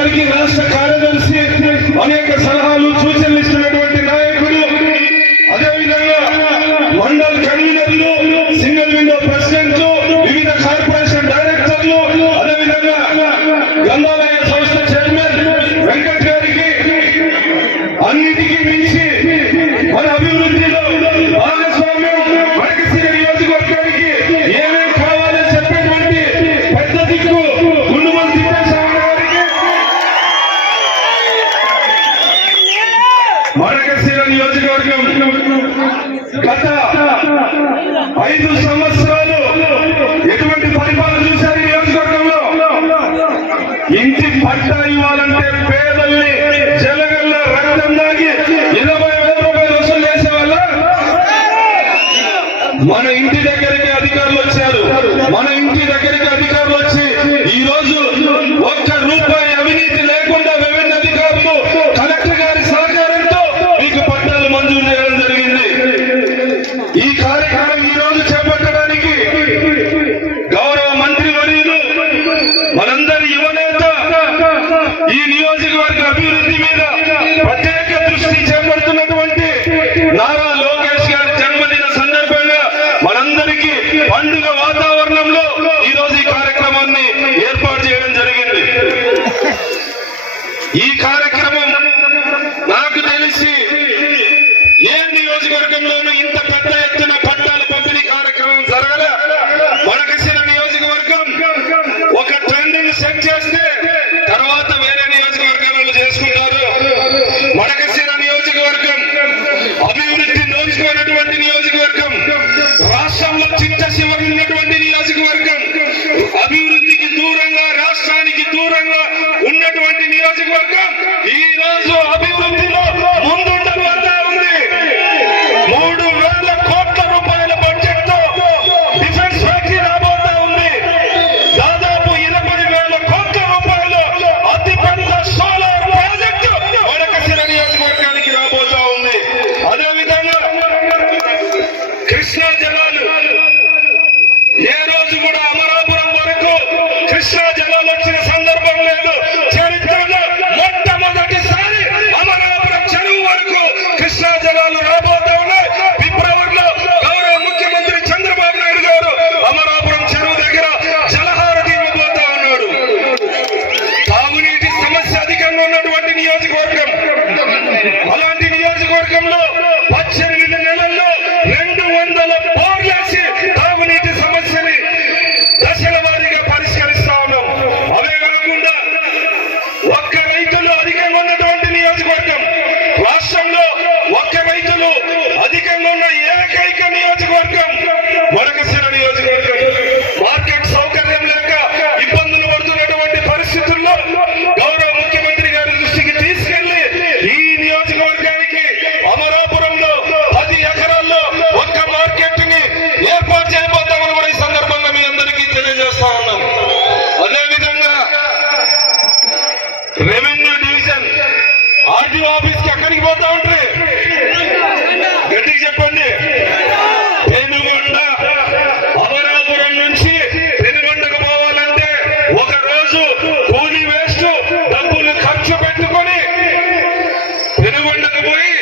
గారికి రాష్ట్ర కార్యదర్శి అనేక సలహాలు సూచనలు ఇస్తున్నటువంటి నాయకుడు, అదేవిధంగా మండల్ కన్వీనర్లు, సింగిల్ విండో ప్రెసిడెంట్లు, వివిధ కార్పొరేషన్ డైరెక్టర్లు, అదేవిధంగా గ్రంథాలయ సంస్థ చైర్మన్ వెంకట్ గారికి అన్నిటికీ మించి మన అభివృద్ధిలో భాగస్వామ్యం మడకశిర నియోజకవర్గానికి ఏమేమి కావాలని చెప్పేటువంటి పెద్ద దిక్కు గుండుమల్ తిప్పేస్వామి గారికి, మడకశిర నియోజకవర్గం గత 5 సంవత్సరాలు ఎటువంటి పరిపాలన చూశారు? ఈ నియోజకవర్గంలో ఇంటి పట్టా ఇవ్వాలంటే పేదల్ని జలగల్ల రక్తం దాగి 20,000 రూపాయలు వసూలు చేసేవాళ్ళ. మన ఇంటి దగ్గరికి అధికారులు వచ్చారు. మన ఇంటి దగ్గరికి అధికారులు వచ్చి ఈ రోజు ఒక్క రూపాయి అవినీతి లేకుండా రెవెన్యూ అధికారులు కలెక్టర్ గారి సహకారంతో మీకు పట్టాలు మంజూరు చేయడం జరిగింది. ఈ కార్యక్రమం ఈ రోజు చేపట్టడానికి గౌరవ మంత్రి వర్యులు, మనందరి యువనేత, ఈ నియోజకవర్గ అభివృద్ధి మీద ప్రత్యేక దృష్టి చేపడుతున్నటువంటి నారా లోకేష్ గారి జన్మదిన సందర్భంగా మనందరికీ పండుగ వాతావరణంలో ఈ రోజు ఈ కార్యక్రమాన్ని ఏర్పాటు చేయడం జరిగింది. ఈ కార్యక్రమం నాకు తెలిసి ఏ నియోజకవర్గంలోనూ ఇంత పెద్ద ఎత్తున పట్టాల పంపిణీ కార్యక్రమం జరగలే. మడకశిర నియోజకవర్గం ఒక ట్రెండింగ్ సెట్ చేస్తే తర్వాత వేరే నియోజకవర్గాలు చేసుకుంటారు. మడకశిర నియోజకవర్గం అభివృద్ధి నోచుకున్నటువంటి నియోజకవర్గం, రాష్ట్రంలో చిట్ట చివరి ఉన్నటువంటి నియోజకవర్గం, అభివృద్ధికి దూరంగా, రాష్ట్రానికి దూరంగా ఉన్నటువంటి నియోజకవర్గం ఈ రోజు అభివృద్ధిలో ముందుండబోతా ఉంది. 3,000 కోట్ల రూపాయల బడ్జెట్ తో డిఫెన్స్ ఫ్యాక్టరీ రాబోతా ఉంది. దాదాపు 20,000 కోట్ల రూపాయలు అతిపెద్ద సోలార్ ప్రాజెక్టు మడకశిర నియోజకవర్గానికి రాబోతా ఉంది. అదేవిధంగా కృష్ణా జలాలు, ఏ రోజు కూడా అమరాపురం వరకు కృష్ణా జలాలు వచ్చిన సందర్భం లేదు. చరిత్రలో మొట్టమొదటిసారి అమరాపురం చెరువు వరకు కృష్ణా జలాలు రాబోతా ఉన్నాయి. ఫిబ్రవరిలో గౌరవ ముఖ్యమంత్రి చంద్రబాబు నాయుడు గారు అమరాపురం చెరువు దగ్గర జలహారతి ఇవ్వబోతా ఉన్నాడు. తాగునీటి సమస్య అధికంగా ఉన్నటువంటి నియోజకవర్గం, అలాంటి నియోజకవర్గంలో 18 నెలల్లో 200 బోర్లేసి తాగునీటి సమస్యని దశల వారీగా పరిష్కరిస్తా ఉన్నాం. అవే కాకుండా ఒక్క రైతులు అధికంగా ఉన్నటువంటి నియోజకవర్గం, రాష్ట్రంలో ఒక్క రైతులు అధికంగా ఉన్న ఏకైక నియోజకవర్గం మడకశిర నియోజకవర్గం. మార్కెట్ సౌకర్యం లేక ఇబ్బందులు పడుతున్నటువంటి పరిస్థితుల్లో గౌరవ ముఖ్యమంత్రి గారి దృష్టికి తీసుకెళ్లి ఈ నియోజకవర్గానికి అమరాపురంలో 10 ఎకరాల్లో ఒక్క మార్కెట్ ని ఏర్పాటు చేయబోతామని కూడా ఈ సందర్భంగా మీ అందరికీ తెలియజేస్తా ఉన్నాం. అదేవిధంగా రెవెన్యూ డివిజన్ ఆర్టీఓ ఆఫీస్ కి ఎక్కడికి పోతా ఉంటారు? గట్టిగా చెప్పండి. పెనుగొండ, అమరాపురం నుంచి పెనుగొండకు పోవాలంటే ఒక రోజు కూలీ వేస్ట్, డబ్బులు ఖర్చు పెట్టుకొని పెనుగొండకు పోయి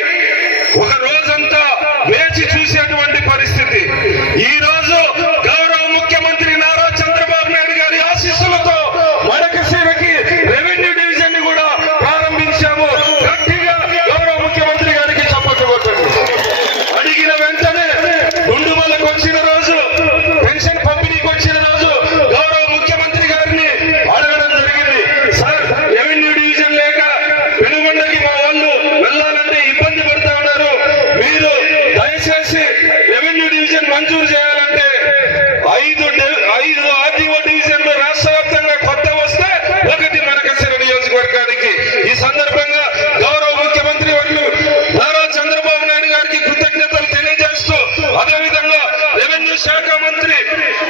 ఒక రోజంతా వేచి చూసేటువంటి పరిస్థితి. ఈ రోజు గౌరవ ముఖ్యమంత్రి నారా చంద్రబాబు నాయుడు గారి ఆశీస్సులతో మడకశిరకి రెవెన్యూ డివిజన్ ని కూడా ప్రారంభించాము. గట్టిగా గౌరవ ముఖ్యమంత్రి గారికి చప్పట్లు కొట్టండి. అడిగిన వెంటనే గుండుమలకు వచ్చిన రోజు, పెన్షన్ పంపిణీకి వచ్చిన రోజు గౌరవ ముఖ్యమంత్రి గారిని అడగడం జరిగింది. సార్, రెవెన్యూ డివిజన్ లేక పెనుగొండకి మా వాళ్ళు వెళ్ళాలంటే ఇబ్బంది పడుతా ఉన్నారు. మీరు దయచేసి రెవెన్యూ డివిజన్ మంజూరు చేయాలంటే 5 ఆర్టీఓ డివిజన్లు రాష్ట్ర వ్యాప్తంగా కొత్త వస్తే ఒకటి మడకశిర నియోజకవర్గానికి. ఈ సందర్భంగా గౌరవ ముఖ్యమంత్రి వర్యులు నారా చంద్రబాబు నాయుడు గారికి కృతజ్ఞతలు తెలియజేస్తూ, అదేవిధంగా రెవెన్యూ శాఖ మంత్రి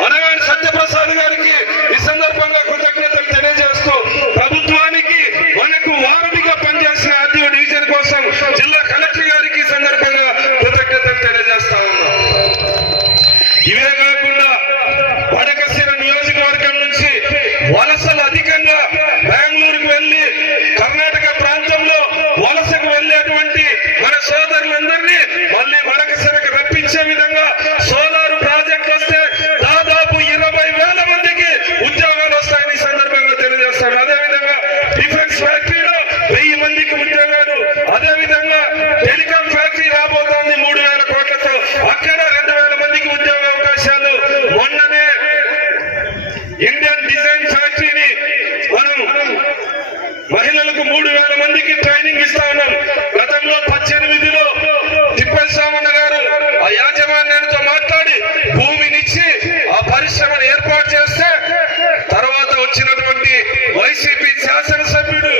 అనగాని సత్యప్రసాద్ గారికి ఈ సందర్భంగా కృతజ్ఞతలు తెలియజేస్తూ, ప్రభుత్వానికి మనకు వారధిగా పనిచేసిన ఆర్టీఓ డివిజన్ కోసం జిల్లా కలెక్టర్ గారికి ఈ సందర్భంగా కృతజ్ఞతలు తెలియజేస్తా ఉన్నాం. ఇవే కాకుండా మడకశిర నియోజకవర్గం నుంచి వలసలు అధికంగా బెంగళూరుకు వెళ్లి 3,000 మందికి ట్రైనింగ్ ఇస్తా ఉన్నాం. గతంలో 18లో తిప్పస్వామన్న గారు ఆ యాజమాన్యాలతో మాట్లాడి భూమినిచ్చి ఆ పరిశ్రమను ఏర్పాటు చేస్తే తర్వాత వచ్చినటువంటి వైసీపీ శాసనసభ్యుడు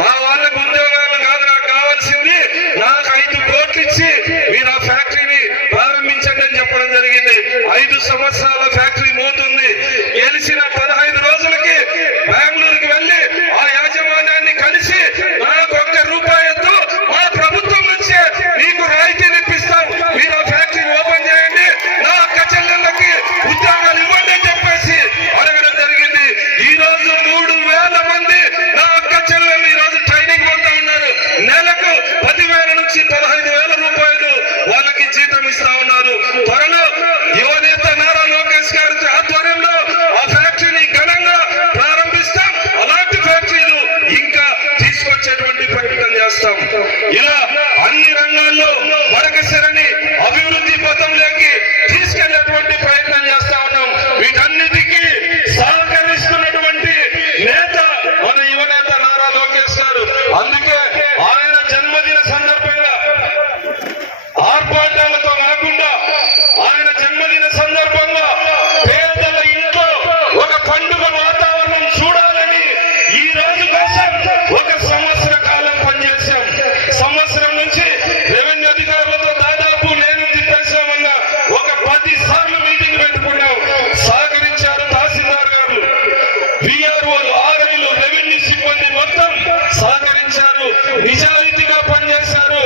మా వాళ్ళకు ఉద్యోగాలు కాదు నాకు కావాల్సింది, నాకు 5 కోట్లు ఇచ్చి మీరు ఆ ఫ్యాక్టరీని ప్రారంభించండి అని చెప్పడం జరిగింది. 5 సంవత్సరాల ఫ్యాక్టరీ మోతుంది. గెలిచిన 15 రోజులకి బెంగళూరుకి వెళ్లి ఆ యాజమాన్యాన్ని కలిసి నాకు 1 రూపాయతో మా ప్రభుత్వం నుంచే మీకు రాయితీని ఇప్పిస్తాం, మీరు ఆ ఫ్యాక్టరీ ఓపెన్ చేయండి, నా అక్క చెల్లెళ్ళకి ఉద్యోగాలు ఇవ్వండి అని చెప్పేసి అడగడం జరిగింది. ఈ రోజు 3,000 మంది నా అక్క చెల్లెళ్ళు ఈ రోజు ట్రైనింగ్ పొందుతా ఉన్నారు. నెలకు 10,000 నుంచి 15,000 రూపాయలు వాళ్ళకి జీతం ఇస్తా ఉన్నారు. త్వరలో యువనేత నారా లోకేష్ గారి ఆధ్వర్యంలో ఆ ఫ్యాక్టరీని ఘనంగా ప్రారంభిస్తాం. అలాంటి ఫ్యాక్టరీలు ఇంకా తీసుకొచ్చేటువంటి ప్రయత్నం చేస్తాం. ఇలా అన్ని రంగాల్లో వరకసరని అభివృద్ధి పథంలోకి తీసుకెళ్లేటువంటి ప్రయత్నం చేస్తా ఉన్నాం. వీటన్నిటికీ సహకరిస్తున్నటువంటి నేత మన యువనేత నారా లోకేష్ గారు. అందుకే ఆయన జన్మదిన సందర్భంగా ఆర్భాటాలతో కాకుండా ఆయన జన్మదిన సందర్భంగా పేదల ఇంట్లో ఒక పండుగ వాతావరణం చూడాలని ఈ రోజు కోసం 1 సంవత్సర కాలం పనిచేశాం. సంవత్సరం నుంచి రెవెన్యూ అధికారులతో దాదాపు నేను తిప్పేశామన్నా ఒక 10 సార్లు మీటింగ్ పెట్టుకున్నాం. సహకరించారు తహసీల్దార్ గారు, విఆర్ఓలు, ఆర్ఐలు, రెవెన్యూ సిబ్బంది మొత్తం సహకరించారు. నిజాయితీగా పనిచేశారు.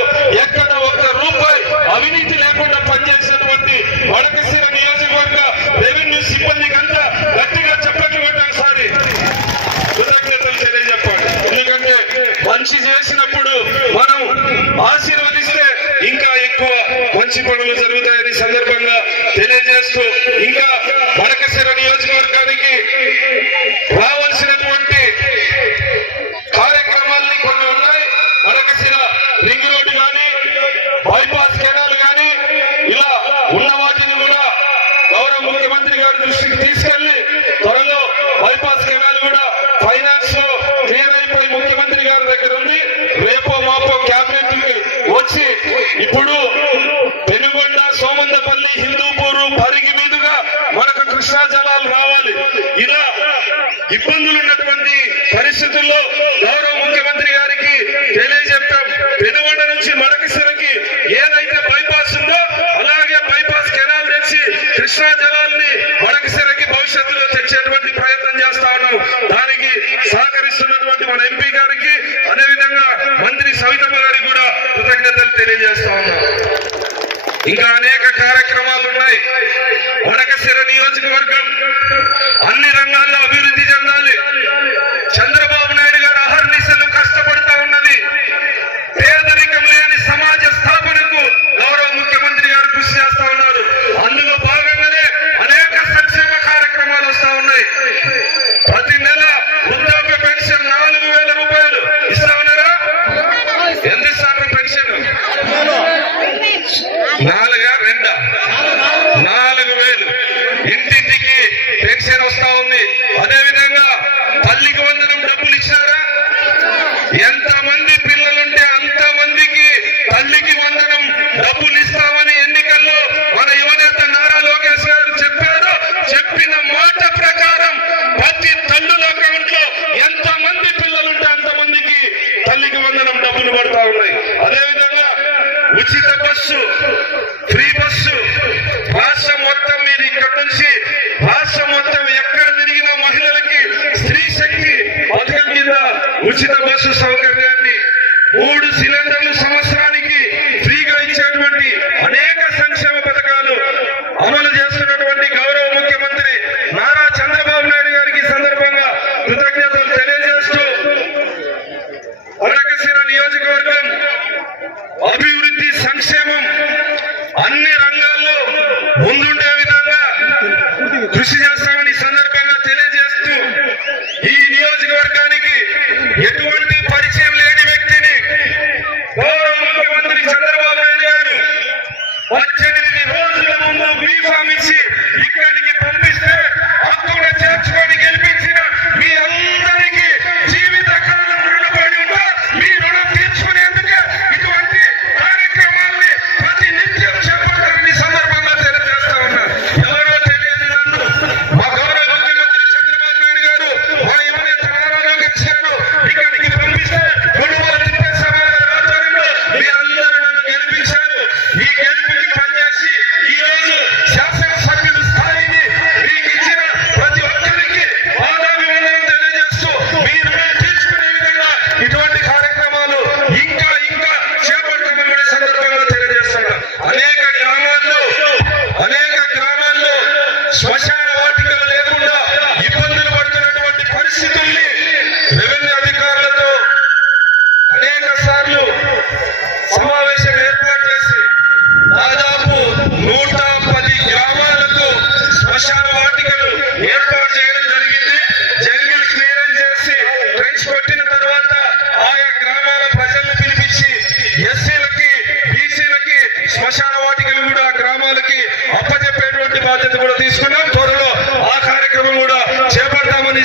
ఎక్కడ 1 రూపాయి అవినీతి లేకుండా పనిచేసినటువంటి వడకశిర నియోజకవర్గ రెవెన్యూ సిబ్బందికి అంతా గట్టిగా చెప్పట్లు ఒకసారి కృతజ్ఞతలు తెలియజెప్పండి. ఎందుకంటే మంచి చేసినప్పుడు మనం ఆశీర్వదిస్తే ఇంకా ఎక్కువ మంచి పనులు జరుగుతాయని సందర్భంగా తెలియజేస్తూ, ఇంకా వడకశిర నియోజకవర్గానికి రావాల్సినటువంటి కార్యక్రమాలని కొన్ని ఉన్నాయి. వడకశిర రింగ్ రోడ్డు కానీ, బైపాస్ కెనాల్ కానీ, ఇలా ఉన్న వాటిని కూడా గౌరవ ముఖ్యమంత్రి గారి దృష్టికి తీసుకెళ్లి త్వరలో బైపాస్ కెనాల్ కూడా ఫైనాన్స్ లో క్లియర్ అయిపోయి ముఖ్యమంత్రి గారి దగ్గర ఉంది. రేపో మాపో క్యాబినెట్ కి వచ్చి ఇప్పుడు పెనుగొండ, సోమందపల్లి, హిందూపూరు, పరిగి మీదుగా మనకు కృష్ణా జలాలు రావాలి. ఇలా ఇబ్బందులు ఉన్నటువంటి పరిస్థితుల్లో గౌరవ ముఖ్యమంత్రి గారికి తెలియజెప్తాం. పెనుగొండ నుంచి మడకశిరకి ఏదైతే బైపాస్ ఉందో అలాగే బైపాస్ కెనాల్ తెచ్చి కృష్ణా జలాల్ని మడకశిరకి భవిష్యత్తులో తెచ్చేటువంటి ప్రయత్నం చేస్తా ఉన్నాం. దానికి సహకరిస్తున్నటువంటి మన ఎంపీ గారికి, అదేవిధంగా మంత్రి సవితమ్మ గారికి కూడా కృతజ్ఞతలు తెలియజేస్తా ఉన్నాం. ఇంకా అనేక కార్యక్రమాలు ఉన్నాయి. వడకశిర నియోజకవర్గం అన్ని రంగాల్లో అభివృద్ధి చెందాలి. చంద్రబాబు నాయుడు గారు అహర్నిశలు కష్టపడుతూ ఉన్నది పేదరికం లేని సమాజ స్థాపనకు గౌరవ ముఖ్యమంత్రి గారు కృషి చేస్తా ఉన్నారు. అందులో భాగంగానే అనేక సంక్షేమ కార్యక్రమాలు వస్తా ఉన్నాయి. ప్రతి నెల వృద్ధాప్య పెన్షన్ 4,000 రూపాయలు ఇస్తా ఉన్నారా? ఎంత ఇస్తారు పెన్షన్? 4,000 ఇంటింటికి పెన్షన్ వస్తా ఉంది. అదేవిధంగా తల్లికి వందనం డబ్బులు ఇచ్చారా? ఎంతమంది పిల్లలుంటే అంతమందికి తల్లికి వందనం డబ్బులు ఇస్తామని ఎన్నికల్లో మన యువనేత నారా లోకేష్ గారు చెప్పారు. చెప్పిన మాట ప్రకారం ప్రతి తల్లుల అకౌంట్ లో ఎంతమంది పిల్లలుంటే అంతమందికి తల్లికి వందనం డబ్బులు పడతా ఉన్నాయి. అదేవిధంగా ఉచిత బస్సు, ఫ్రీ బస్సు రాష్ట్రం మొత్తం, మీరు ఇక్కడ నుంచి రాష్ట్రం మొత్తం ఎక్కడ తిరిగిన మహిళలకి స్త్రీ శక్తి పథకం కింద ఉచిత బస్సు సౌకర్యాన్ని, 3 సిలిండర్లు సంవత్సరానికి ఫ్రీగా ఇచ్చేటువంటి అనేక సంక్షేమ పథకాలు అమలు చేస్తున్నటువంటి గౌరవ ముఖ్యమంత్రి నారా చంద్రబాబు నాయుడు గారికి సందర్భంగా కృతజ్ఞతలు తెలియజేస్తూ, వడకశిర నియోజకవర్గం అభివృద్ధి, సంక్షేమం అన్ని రంగాల్లో ముందుండే విధంగా కృషి చేస్తామని సందర్భంగా తెలియజేస్తూ, ఈ నియోజకవర్గానికి ఎటువంటి పరిచయం లేని వ్యక్తిని గౌరవ ముఖ్యమంత్రి చంద్రబాబు నాయుడు గారు 18 రోజుల ముందు బీఫామ్ ఇచ్చి ఇక్కడికి పంపిస్తే అక్కడ చేర్చుకొని గెలిపించిన మీ అందరికీ జీవిత కాలం రుణపడి ఉంటా.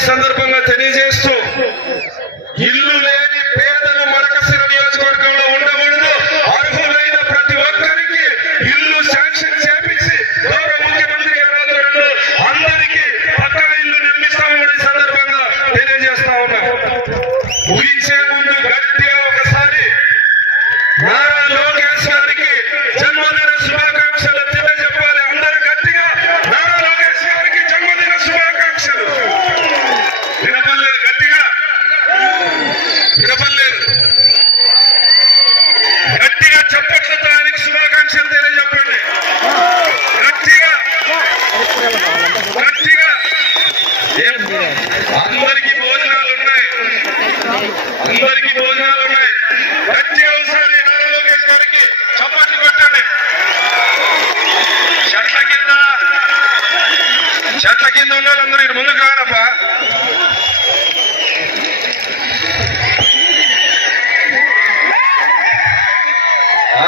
సందర్భంగా తెలియజేస్తూ ఇల్లు లేని పేదలు మడకశిర నియోజకవర్గంలో ఉండకూడదు. అర్హులైన ప్రతి ఒక్కరికి ఇల్లు శాంక్షన్ చేపించి గౌరవ ముఖ్యమంత్రి గారి ఆధ్వర్యంలో అందరికీ పక్కా ఇల్లు నిర్మిస్తామని ఈ సందర్భంగా తెలియజేస్తా ఉన్నా. ముగించే ముందు గట్టిగా ఒకసారి నారా లోకేష్ గారికి జన్మదిన శుభాకాంక్షలు తెలియజెప్పాలి. అందరూ గట్టిగా నారా లోకేష్ గారికి జన్మదిన శుభాకాంక్షలు. వినపడలేదు, గట్టిగా వినపడలేదు. గట్టిగా చప్పట్లతో ఆయనకి శుభాకాంక్షలు తెలియజెప్పండి. గట్టిగా గట్టిగా. అందరికీ భోజనాలు ఉన్నాయి, అందరికీ భోజనాలు ఉన్నాయి. గట్టిగా ఒకసారి నారా లోకేష్ గారికి చప్పట్లు కొట్టండి. చెట్ల కింద ఉన్న వాళ్ళందరూ ఇటు ముందుకు రానప్పా.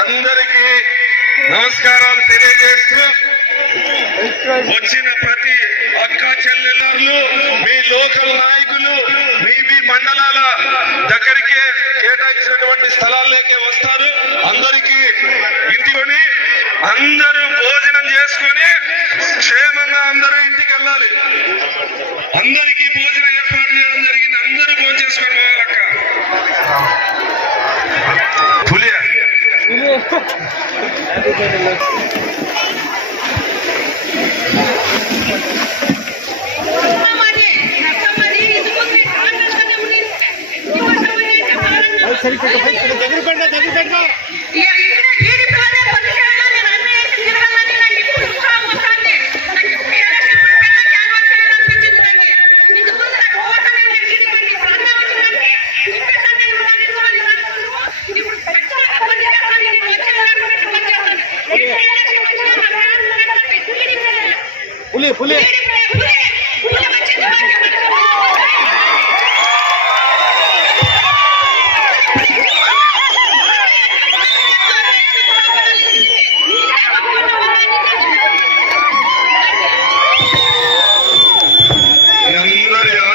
అందరికీ నమస్కారాలు తెలియజేస్తూ వచ్చిన ప్రతి అక్క చెల్లెళ్ళు, మీ లోకల్ నాయకులు, మీ మండలాల దగ్గరికి కేటాయించినటువంటి స్థలాల్లోకి వస్తారు. అందరికీ ఇంటికొని అందరూ భోజనం చేసుకొని క్షేమంగా అందరూ ఇంటికి వెళ్ళాలి. అందరికీ భోజనం ఏర్పాటు చేయడం జరిగింది. అందరూ భోజనం చేసుకొని పోవాలక్క. పులియా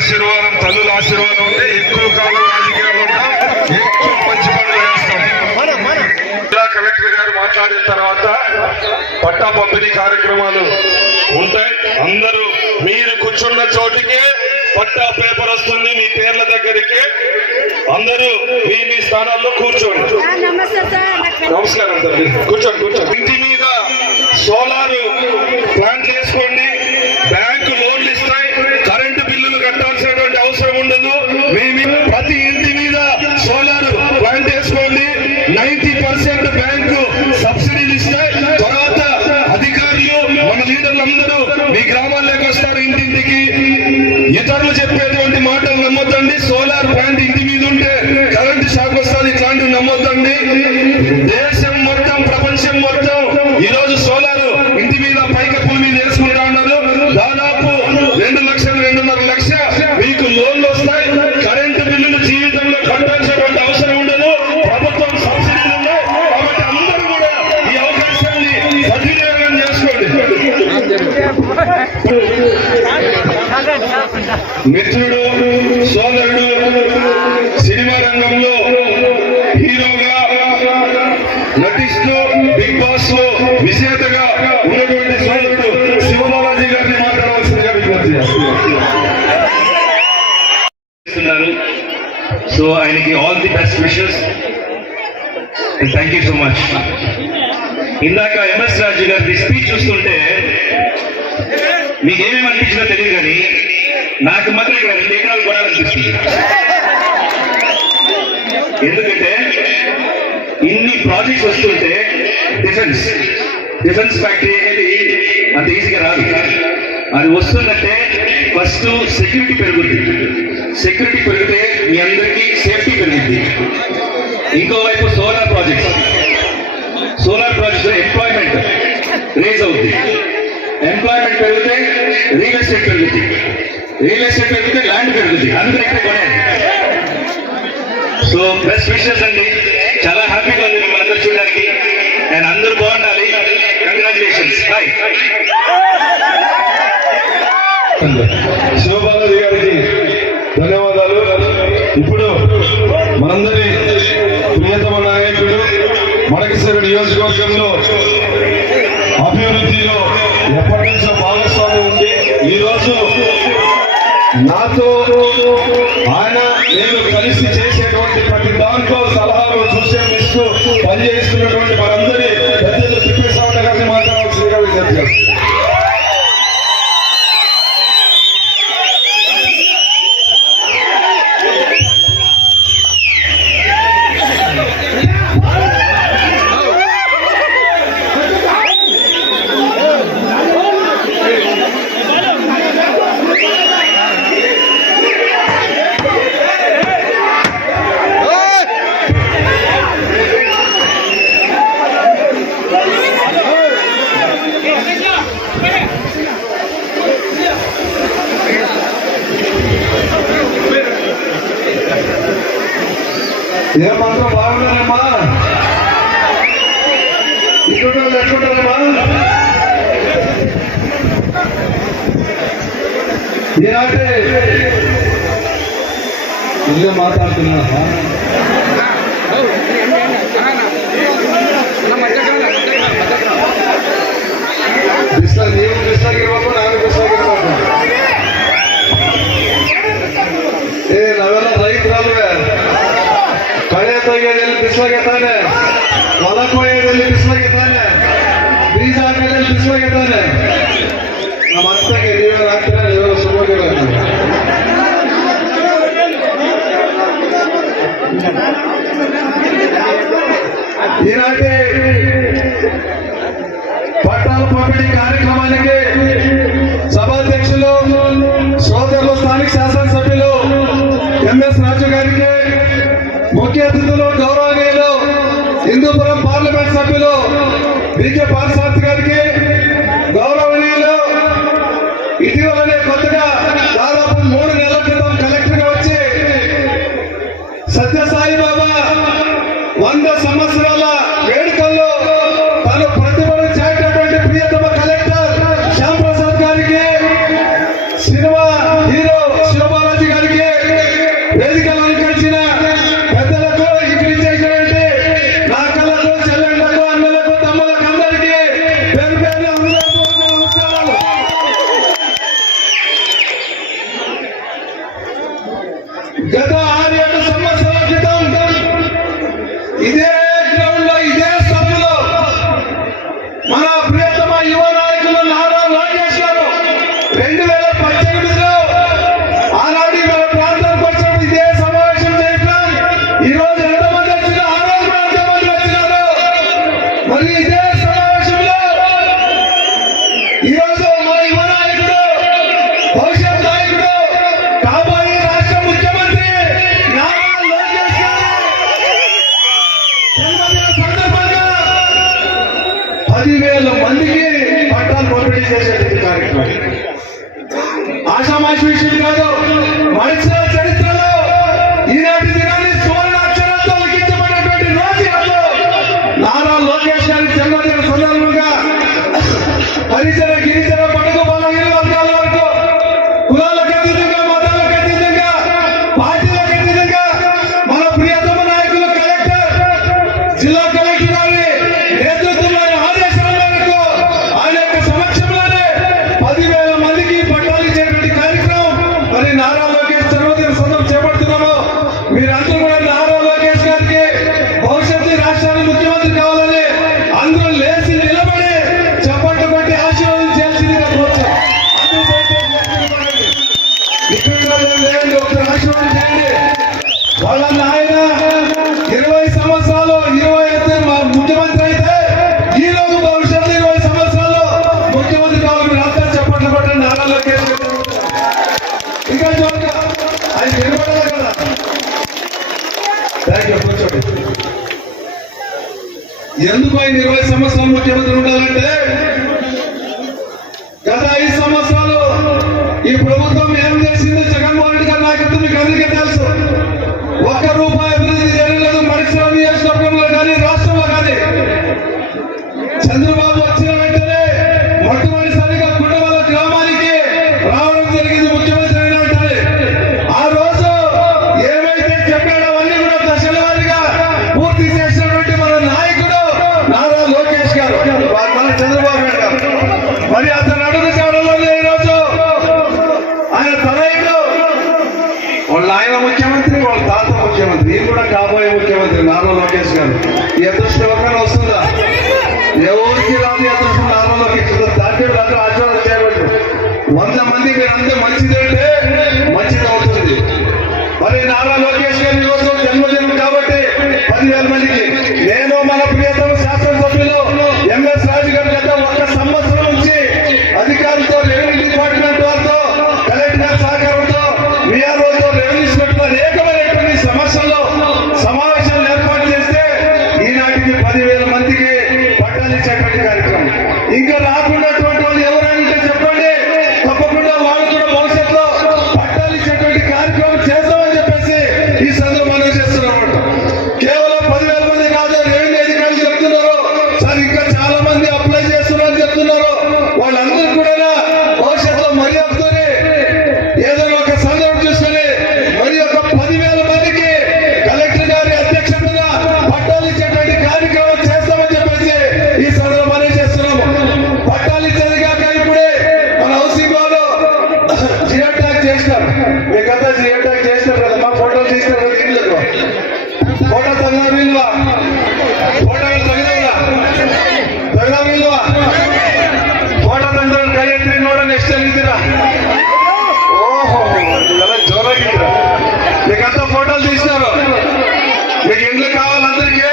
ఆశీర్వాదం, తల్లుల ఆశీర్వాదం ఉంటే ఎక్కువ కాలం రాజకీయాలు ఉంటాం, ఎక్కువ మంచి పనులు చేస్తాం. జిల్లా కలెక్టర్ గారు మాట్లాడిన తర్వాత పట్టా పంపిణీ కార్యక్రమాలు ఉంటాయి. అందరూ మీరు కూర్చున్న చోటికి పట్టా పేపర్ వస్తుంది మీ పేర్ల దగ్గరికి. అందరూ మీ స్థానాల్లో కూర్చోండి. నమస్కారం తల్లి, కూర్చోండి కూర్చోండి. ఇంటి మీద సోలార్ ప్లాంట్ చేసుకోండి. బ్యాంకు లోన్లు ఇస్తాయి. కరెంటు బిల్లులు కట్టాల్సినటువంటి అవసరం ఉండదు. ప్రతి ఇంటి మీద సోలార్ ప్లాంట్ వేసుకోండి. 90% బ్యాంకు సబ్సిడీలు ఇస్తాయి. తర్వాత అధికారులు, మన లీడర్లు అందరూ మీ గ్రామాల్లోకి వస్తారు ఇంటింటికి. ఇతరులు చెప్పేటువంటి మాటలు నమ్మొద్దండి. సోలార్ ప్లాంట్ ఇంటి మీద ఉంటే కరెంటు షాక్ వస్తుంది, ఇట్లాంటివి నమ్మొద్దండి. దేశం మొత్తం, ప్రపంచం మొత్తం ఈరోజు సోలార్ ఇంటి మీద పైకప్పుల మీద వేసుకుంటా ఉన్నారు. దాదాపు 2 లక్షలు, 2.5 లక్ష మీకు లోన్లు వస్తాయి. కరెంటు బిల్లులు జీవితంలో కట్టాల్సినటువంటి అవసరం ఉండదు. ప్రభుత్వం సబ్సిడీలు ఉన్నాయి. కాబట్టి అందరూ కూడా ఈ అవకాశాన్ని సద్వినియోగం చేసుకోండి. మిత్రుడు, సోదరుడు, సినిమా రంగంలో హీరోగా నటిస్తూ బిగ్ బాస్ లో విజేతగా ఉన్నటువంటి సోదరుడు శివబాలాజీ గారిని మాట్లాడవలసిందిగా విజ్ఞప్తి చేస్తున్నారు. సో ఆయనకి all the best wishes and thank you so much. ఇందాక ఎంఎస్ రాజు గారి స్పీచ్ చూస్తుంటే మీకు ఏమేమి అనిపించిందో తెలియదు, కానీ నాకు మాత్రం ఇక్కడ 2 ఎకరాలు కొనాలనిపిస్తుంది. ఎందుకంటే ఇన్ని ప్రాజెక్ట్స్ వస్తుంటే డిఫెన్స్ ఫ్యాక్టరీ అనేది అంత ఈజీగా రాదు. అది వస్తుందంటే ఫస్ట్ సెక్యూరిటీ పెరుగుతుంది. సెక్యూరిటీ పెరిగితే మీ అందరికీ సేఫ్టీ పెరుగుతుంది. ఇంకోవైపు సోలార్ ప్రాజెక్ట్స్ ఎంప్లాయ్మెంట్ రేజ్ అవుతుంది. ఎంప్లాయ్మెంట్ పెరిగితే రియల్ ఎస్టేట్ పెరుగుతుంది. రియల్ ఎస్టేట్ పెరిగితే ల్యాండ్ పెరుగుతుంది. అందరూ ఇక్కడ కొనేది. సో బెస్ట్ విషెస్ అండి. చాలా హ్యాపీగా ఉంది మిమ్మల్ని అందరూ చూడడానికి. అండ్ అందరూ బాగుండాలి. కంగ్రాచులేషన్స్. బాయ్. శివబాలాజీ గారికి నియోజకవర్గంలో అభివృద్ధిలో ఎప్పటి నుంచో భాగస్వామి ఉంది. ఈరోజు నాతో ఆయన నేను కలిసి చేసేటువంటి ప్రతి దాంట్లో సలహాలు సూచనలు ఇస్తూ పనిచేస్తున్నటువంటి మనందరి పెద్దలు తిప్పేశ్వర గారిని మాట్లాడాల్సిందిగా విజ్ఞప్తి చేస్తున్నాను. ఏమాత్రం బాగున్నారమ్మా, ఇక్కడ ఎట్లుంటారమ్మా? ఈనాటే ఇల్లే మాట్లాడుతున్నా నీవు కృష్ణగిరిబాబు నాకు కృష్ణగిరిబాబు ನಾವೆಲ್ಲ ರೈತರಲ್ವೇ. ಕಳೆ ತೆಗೆಯೋದ್ರಲ್ಲಿ ಬಿಸಿಲಾಗೆ ತಾನೆ, ಹೊಲ ಕೊಯ್ಯೋದ್ರಲ್ಲಿ ಬಿಸಿಲಾಗೆ ತಾನೆ, ಬೀಜ ಹಾಕೋದ್ರಲ್ಲಿ ಬಿಸಿಲಾಗೆ ತಾನೆ. ನಮ್ಮ ಅತ್ತಗೆ ನೀವೆಲ್ಲ ಹಾಕ್ತೀರ, ನೀವೆಲ್ಲ ಸುಮ್ಮನೆ ఈనాటి పట్టాల పంపిణీ కార్యక్రమానికి సభాధ్యక్షులు సోదరులు స్థానిక శాసనసభ్యులు ఎంఎస్ రాజు గారికి, ముఖ్య అతిథులు గౌరవనీయులు హిందూపురం పార్లమెంట్ సభ్యులు విజయ పార్సార్థి గారికి, గౌరవనీయులు ఇటీవలనే కొత్తగా దాదాపు 3 నెలల క్రితం కలెక్టర్ గా వచ్చి సత్యసాయి బాబా 100 సంవత్సరాల వేడుకల్లో తను ప్రతిభటించేటటువంటి ప్రియతమ కలెక్టర్ శ్యామ్ ప్రసాద్ గారికి, సినిమా హీరో శివబాలాజీ గారికి, వేదికలు అలంకరించిన పెద్దలకు, ఇక్కడ చేసినటువంటి నా కళకు, చెల్లెళ్లకు, అన్నలకు, తమ్ములకు అందరికీ పేరు పేరున హృదయపూర్వక నమస్కారాలు. గత 6-7 సంవత్సరాల క్రితం ఇదే గ్రౌండ్ లో, ఇదే సభలో మన ప్రియతమ యువ నాయకులు నారా లోకేష్ గారు 2018లో ఆనాడు మన ప్రాంతానికి వచ్చినప్పుడు ఇదే సమావేశం చేయడం. ఈ రోజు ఎంతమంది వచ్చినా, ఆ రోజు కూడా ఎంతమంది వచ్చినారు. మరి ఇదే సమావేశంలో ఈ రోజు మా యువ నాయకుడు, భవిష్యత్ నాయకుడు, కాబోయే రాష్ట్ర ముఖ్యమంత్రి నారా లోకేష్ గారు సందర్భంగా 10,000 మందికి పట్టాలు పంపిణీ చేసేటువంటి కార్యక్రమం ఆషామాషి విషయం కాదు. మనుషుల చరిత్రలో ఈనాటి దినాన్ని సువర్ణ అక్షరాలతో లిఖించబడినటువంటి రోజు నారా లోకేష్ గారి జన్మదిన సందర్భంగా హరిజన, గిరిజన, బడుగు బలహీన వర్గాల వరకు, కులాలకు అతీతంగా, మతాలకు అతీతంగా, పార్టీలకు అతీతంగా మన ప్రియతమ నాయకులు కలెక్టర్, జిల్లా కలెక్టర్ గారి నేతృత్వంలో ఆదేశాల మేరకు ఆయన యొక్క సమక్షంలోనే 10,000 మందికి పట్టాలు ఇచ్చేటువంటి కార్యక్రమం మరి నారా లోకేష్ జన్మదిన సందర్భం చేపడుతున్నాము. మీరందరూ కూడా నారా లోకేష్ గారికి భవిష్యత్తు రాష్ట్రానికి ముఖ్యమంత్రి కావాలని అందరూ లేచి నిలబడి చప్పట్లు కొట్టి ఆశీర్వాదం చేయాల్సిందిగా కోరుతాం. ఇక్కడ లేదండి, ఒకరు ఆశీర్వాదం చేయండి. వాళ్ళ నాయన 20 సంవత్సరాలు 20 ముఖ్యమంత్రి అయితే ఈ రోజు భవిష్యత్తు 20 సంవత్సరాలు ముఖ్యమంత్రి కావాలని రాష్ట్ర చప్పట్లు కొట్టండి. నారా లోకేష్ ఇంకా చూడండి, ఆయన నిలబడాలి కదా. థ్యాంక్ యూ, కూర్చోండి. ఎందుకు ఆయన 20 సంవత్సరాలు ముఖ్యమంత్రి ఉండాలంటే గత 5 సంవత్సరాలు ఈ ప్రభుత్వం ఏం చేసిందో జగన్మోహన్ రెడ్డి గారి నాయకత్వం మీకు అందరికీ తెలుసు. ₹1 అభివృద్ధి జరగలేదు పరిశ్రమ నియోజకవర్గంలో కానీ, రాష్ట్రంలో కానీ. చంద్రబాబు వచ్చిన వెంటనే మొట్టమొదటిసారిగా గుండెవల్ల గ్రామానికి రావడం జరిగింది ముఖ్యమంత్రి అయిన వెంటనే. ఆ రోజు ఏమైతే చెప్పాడో అవన్నీ కూడా దశల వారీగా పూర్తి చేసినటువంటి మన నాయకుడు నారా చేశారు నారా లోకేష్ గారు. ఈ అదృష్టం ఎవరికైనా వస్తుందా? ఎవరికి రాదు ఈ అదృష్టం నారా లోకేష్ గారు. దాంట్లో అందరూ ఆశీర్వాదం చేయబడి 100 మంది మీరు అంతే మంచిది అంటే మంచిది అవుతుంది. మరి నారా లోకేష్ గారి ఈరోజు జన్మదినం కాబట్టి 10,000 మందికి నేను మన ప్రియతమ శాసనసభ్యులు ఎంఎస్ రాజు గారి గత 1 సంవత్సరం నుంచి అధికారులతో రెవెన్యూ డిపార్ట్మెంట్ వారితో కలెక్టర్ గారి సహకారంతో వీఆర్ఓతో రెవెన్యూ ఇన్స్పెక్టర్ అనేకమైనటువంటి సమస్యల్లో సమావేశాలు ఏర్పాటు చేస్తే ఈనాటికి 10,000 మందికి పట్టాలు ఇచ్చేటువంటి కార్యక్రమం. ఇంకా రాకున్నటువంటి వాళ్ళు ఎవరైనా ఉంటే చెప్పండి, తప్పకుండా వాళ్ళు కూడా భవిష్యత్తులో పట్టాలు ఇచ్చేటువంటి కార్యక్రమం చేస్తామని చెప్పేసి ఈ సందర్భంగా చేస్తున్నమాట. కేవలం 10,000 మంది కాదు, రెవెన్యూ అధికారులు చెప్తున్నారు సార్ ఇంకా చాలా మంది అప్లై చేస్తున్నారని చెప్తున్నారు. వాళ్ళందరూ కూడా భవిష్యత్తులో మరి వస్తుంది. ఏదైనా ఒక సందర్భం చూసుకొని మరి ఒక 10,000 మందికి కలెక్టర్ గారి అధ్యక్షతగా పట్టాలు ఇచ్చేటువంటి కార్యక్రమం చేస్తామని చెప్పేసి ఈ సందర్భంగా చేస్తున్నాము. పట్టాలు ఇచ్చేది కాక ఇప్పుడే మన హౌసింగ్ వాళ్ళు జియో ట్యాగ్ చేసినారు. మీకంతా జియో ట్యాగ్ చేసినారు కదా, మా ఫోటోలు తీసినారు కదా ఇళ్ళకు. ఫోటో తగిన వీలువా? ఫోటోలు తగిన వీలువా? ಫೋಟೋ ತಂದ್ರೆ ಕೈ ಎತ್ತಿ ನೋಡೋಣ ಎಷ್ಟು ಹೇಳಿದ್ದೀರಾ? ಓಹೋ ಇದೆಲ್ಲ జోరాగిద్ర. మీకంతా ఫోటోలు తీసినారు. మీకు ఇండ్లు కావాలందరికీ?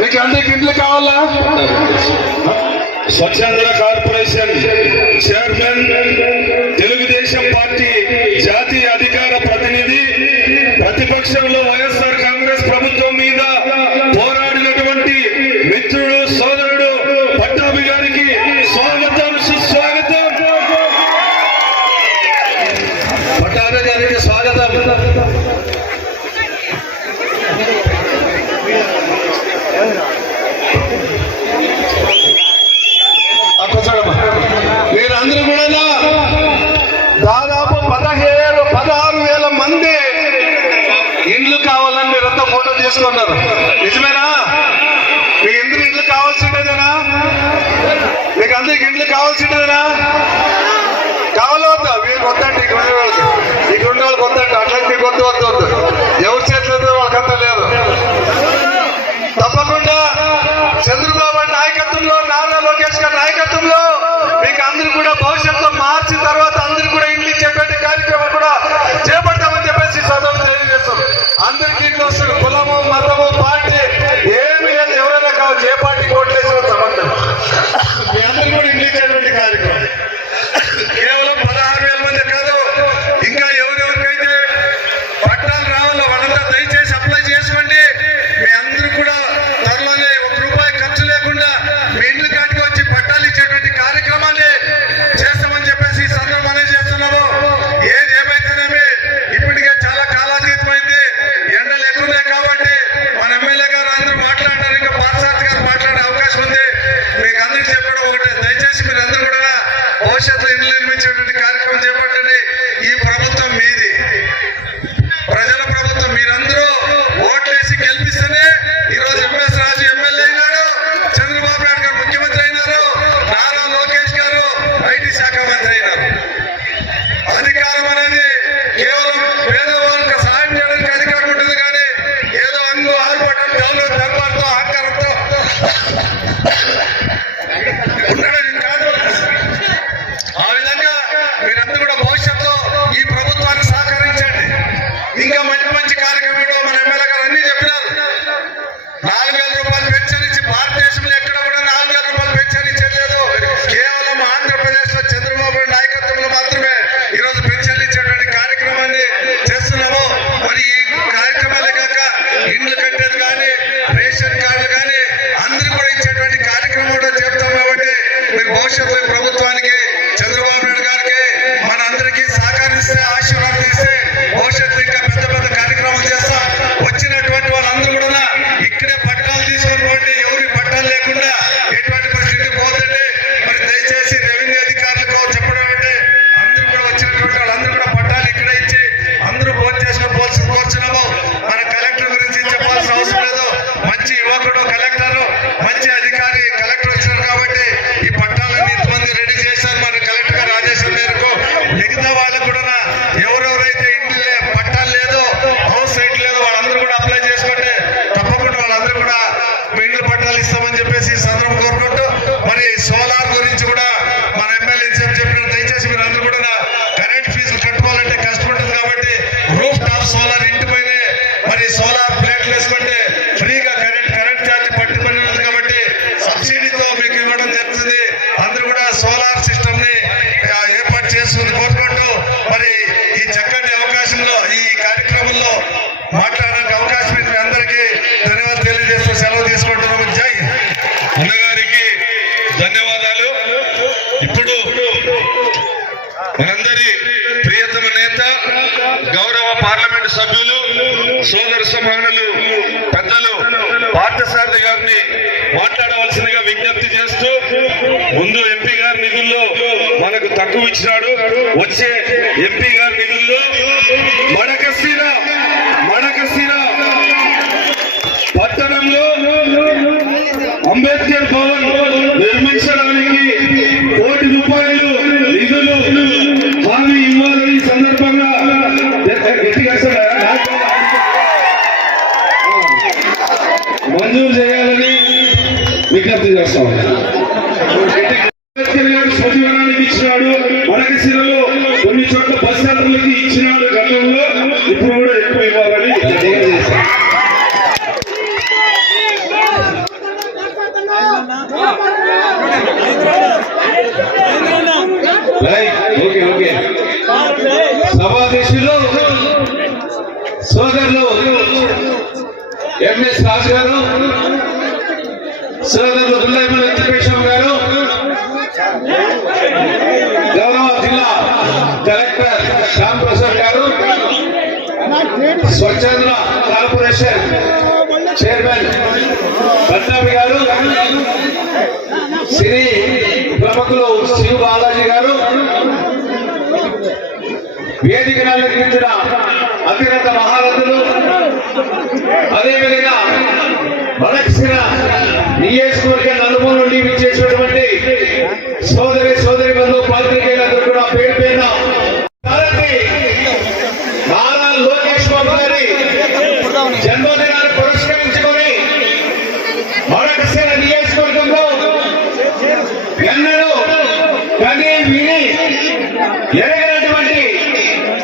మీకు అందరికి ఇండ్లు కావాలా? స్వచ్ఛంద కార్పొరేషన్ చైర్మన్, తెలుగుదేశం పార్టీ జాతీయ అధికార ప్రతినిధి, ప్రతిపక్షంలో వైఎస్ఆర్ కాంగ్రెస్ ప్రభుత్వం మీద పోరాడినటువంటి మిత్రుడు సోదరుడు పట్టాభి గారికి స్వాగతం, సుస్వాగతం. పట్టాభి గారికి స్వాగతం. మీరందరూ కూడా దాదాపు 16,000 మంది ఇండ్లు కావాలని మీరంతా ఫోటో తీసుకున్నారు. నిజమేనా? మీ ఇంద్రు ఇండ్లు కావాల్సిందేనా? మీకు అందరికి ఇండ్లు కావాల్సిందేనా? కావాలా వద్దా? మీరు వద్దండి, ఇక్కడ ఉండే వాళ్ళకి వద్దండి. అట్లాంటి మీకు వద్దు. ఎవరి చేతిలో వాళ్ళకంతా లేదు. తప్పకుండా చంద్రబాబు నాయకత్వంలో, నారా లోకేష్ గారి నాయకత్వంలో మీకు అందరూ కూడా భవిష్యత్తులో మార్చి తర్వాత అందరూ కూడా ఇండ్లు ఇచ్చేటువంటి కార్యక్రమం కూడా చేపడతామని చెప్పేసి సదస్సు తెలియజేస్తాం. అందరికీ ఇంట్లో వస్తుంది. కులము, మతము, పార్టీ ఏమి లేదు. ఎవరైనా కావచ్చు, ఏ పార్టీకి ఓట్లు వేసిన సంబంధం. మీ అందరూ కూడా ఇండ్లు ఇచ్చేటువంటి కార్యక్రమం. కేవలం 16,000 మంది కాదు, ఇంకా ఎవరెవరికైతే పట్టాలు రావాలో వాళ్ళంతా దయచేసి అప్లై చేసుకోండి. మీ అందరూ కూడా త్వరలోనే ₹1 ఖర్చు లేకుండా మీ ఇండ్ల కాటికి వచ్చి పట్టాలు ఇచ్చేటువంటి కార్యక్రమాన్ని చేస్తామని చెప్పేసి ఈ సందర్భంగా చేస్తున్నాము. ఏది ఏమైతేనేమి ఇప్పటికే చాలా కాలాతీతమైంది. ఎండలు ఎక్కువనే కాబట్టి మన ఎమ్మెల్యే గారు అందరూ మాట్లాడారు. ఇంకా పార్సార్థి గారు మాట్లాడే అవకాశం ఉంది. మీకు అందరికీ చెప్పడం ఒకటే, దయచేసి మీరు అందరూ కూడా భవిష్యత్తులో ఇండ్లు నిర్మించేటువంటి కార్యక్రమం చేపట్టండి. ఈ ప్రభుత్వం మీది, ప్రజల ప్రభుత్వం. మీరందరూ ఓట్లేసి గెలిపిస్తేనే ఈరోజు ఎంఎస్ రాజు ఎమ్మెల్యే అయినాడు, చంద్రబాబు నాయుడు గారు ముఖ్యమంత్రి అయినారు, నారా లోకేష్ గారు ఐటీ శాఖ మంత్రి అయినారు. అధికారం అనేది కేవలం పేదవాళ్ళకి సాయం చేయడానికి అధికారం ఉంటుంది, కానీ ఏదో అంగు ఆర్భటం దర్బార్తో అహంకారంతో ఉండడం కాదు. ఆ విధంగా మీరందరూ కూడా భవిష్యత్తులో ఈ ప్రభుత్వానికి సహకరించండి. ఇంకా మంచి మంచి కార్యక్రమంలో మన ఎమ్మెల్యే గారు అన్ని చెప్పినారు. ₹4,000 పెన్షన్ ఇచ్చి భారతదేశంలో ఎక్కడ కూడా ₹4,000 పెన్షన్ ఇచ్చలేదు. కేవలం ఆంధ్రప్రదేశ్ లో చంద్రబాబు నాయకత్వంలో మాత్రమే ఈరోజు పెన్షన్లు ఇచ్చేటువంటి కార్యక్రమాన్ని చేస్తున్నాము. మరి ఈ కార్యక్రమాలే కాక ఇండ్లు కట్టేది కానీ, రేషన్ కార్డులు కానీ అందరూ కూడా ఇచ్చేటువంటి కార్యక్రమం కూడా చెప్తాం. కాబట్టి మీరు భవిష్యత్తులో ఈ ప్రభుత్వానికి, చంద్రబాబు నాయుడు గారికి, మన అందరికీ సహకరిస్తే, ఆశీర్వాదం ఇస్తే భవిష్యత్తు ఇంకా పెద్ద పెద్ద కార్యక్రమాలు చేస్తాం. వచ్చినటువంటి వాళ్ళందరూ కూడా ఇక్కడే పట్టాలు మనందరి ప్రియతమ నేత గౌరవ పార్లమెంటు సభ్యులు సోదర సమానులు పెద్దలు పార్థసారథి గారిని మాట్లాడవలసిందిగా విజ్ఞప్తి చేస్తూ, ముందు ఎంపీ గారి నిధుల్లో మనకు తక్కువ ఇచ్చినాడు. వచ్చే ఎంపీ గారి నిధుల్లో మడకశిర పట్టణంలో అంబేద్కర్ భవన్ నిర్మించడానికి ₹1 కోటి నిధులు హామీ ఇవ్వాలని ఈ సందర్భంగా మంజూరు చేయాలని విజ్ఞప్తి చేస్తాం. అంబేద్కర్ గారు స్మృతివనానికి ఇచ్చినాడు. మడకశిరలో కొన్ని చోట్ల బస్ సెంటర్లకి ఇచ్చినాడు గతంలో. ఇప్పుడు కూడా ఎక్కువ ఇవ్వాలని విజ్ఞప్తి చేస్తాం. ఓకే సభాధ్యక్షులు సోదరులు ఎంఎస్ రాజు గారు, సోదరులు గుండెమల తిప్పేశ్వర గారు, గౌరవ జిల్లా కలెక్టర్ శ్యామ్ ప్రసాద్ గారు, స్వచ్ఛంద కార్పొరేషన్ చైర్మన్ పట్నాభి గారు, శ్రీ ప్రముఖులు శివ బాలాజీ గారు, వేదికను అలంకరించిన అతిరథ మహారథులు, అదేవిధంగా మడకశిర నియోజకవర్గ నలుమూల నుండి విచ్చేసినటువంటి సోదరి బంధువు పాత్రికేయులందరూ కూడా పేరు పేరున నారా లోకేష్ బాబు గారి జన్మదినాన్ని పురస్కరించుకొని మడకశిర నియోజకవర్గంలో ఎన్నడూ కానీ విని ఎరగనటువంటి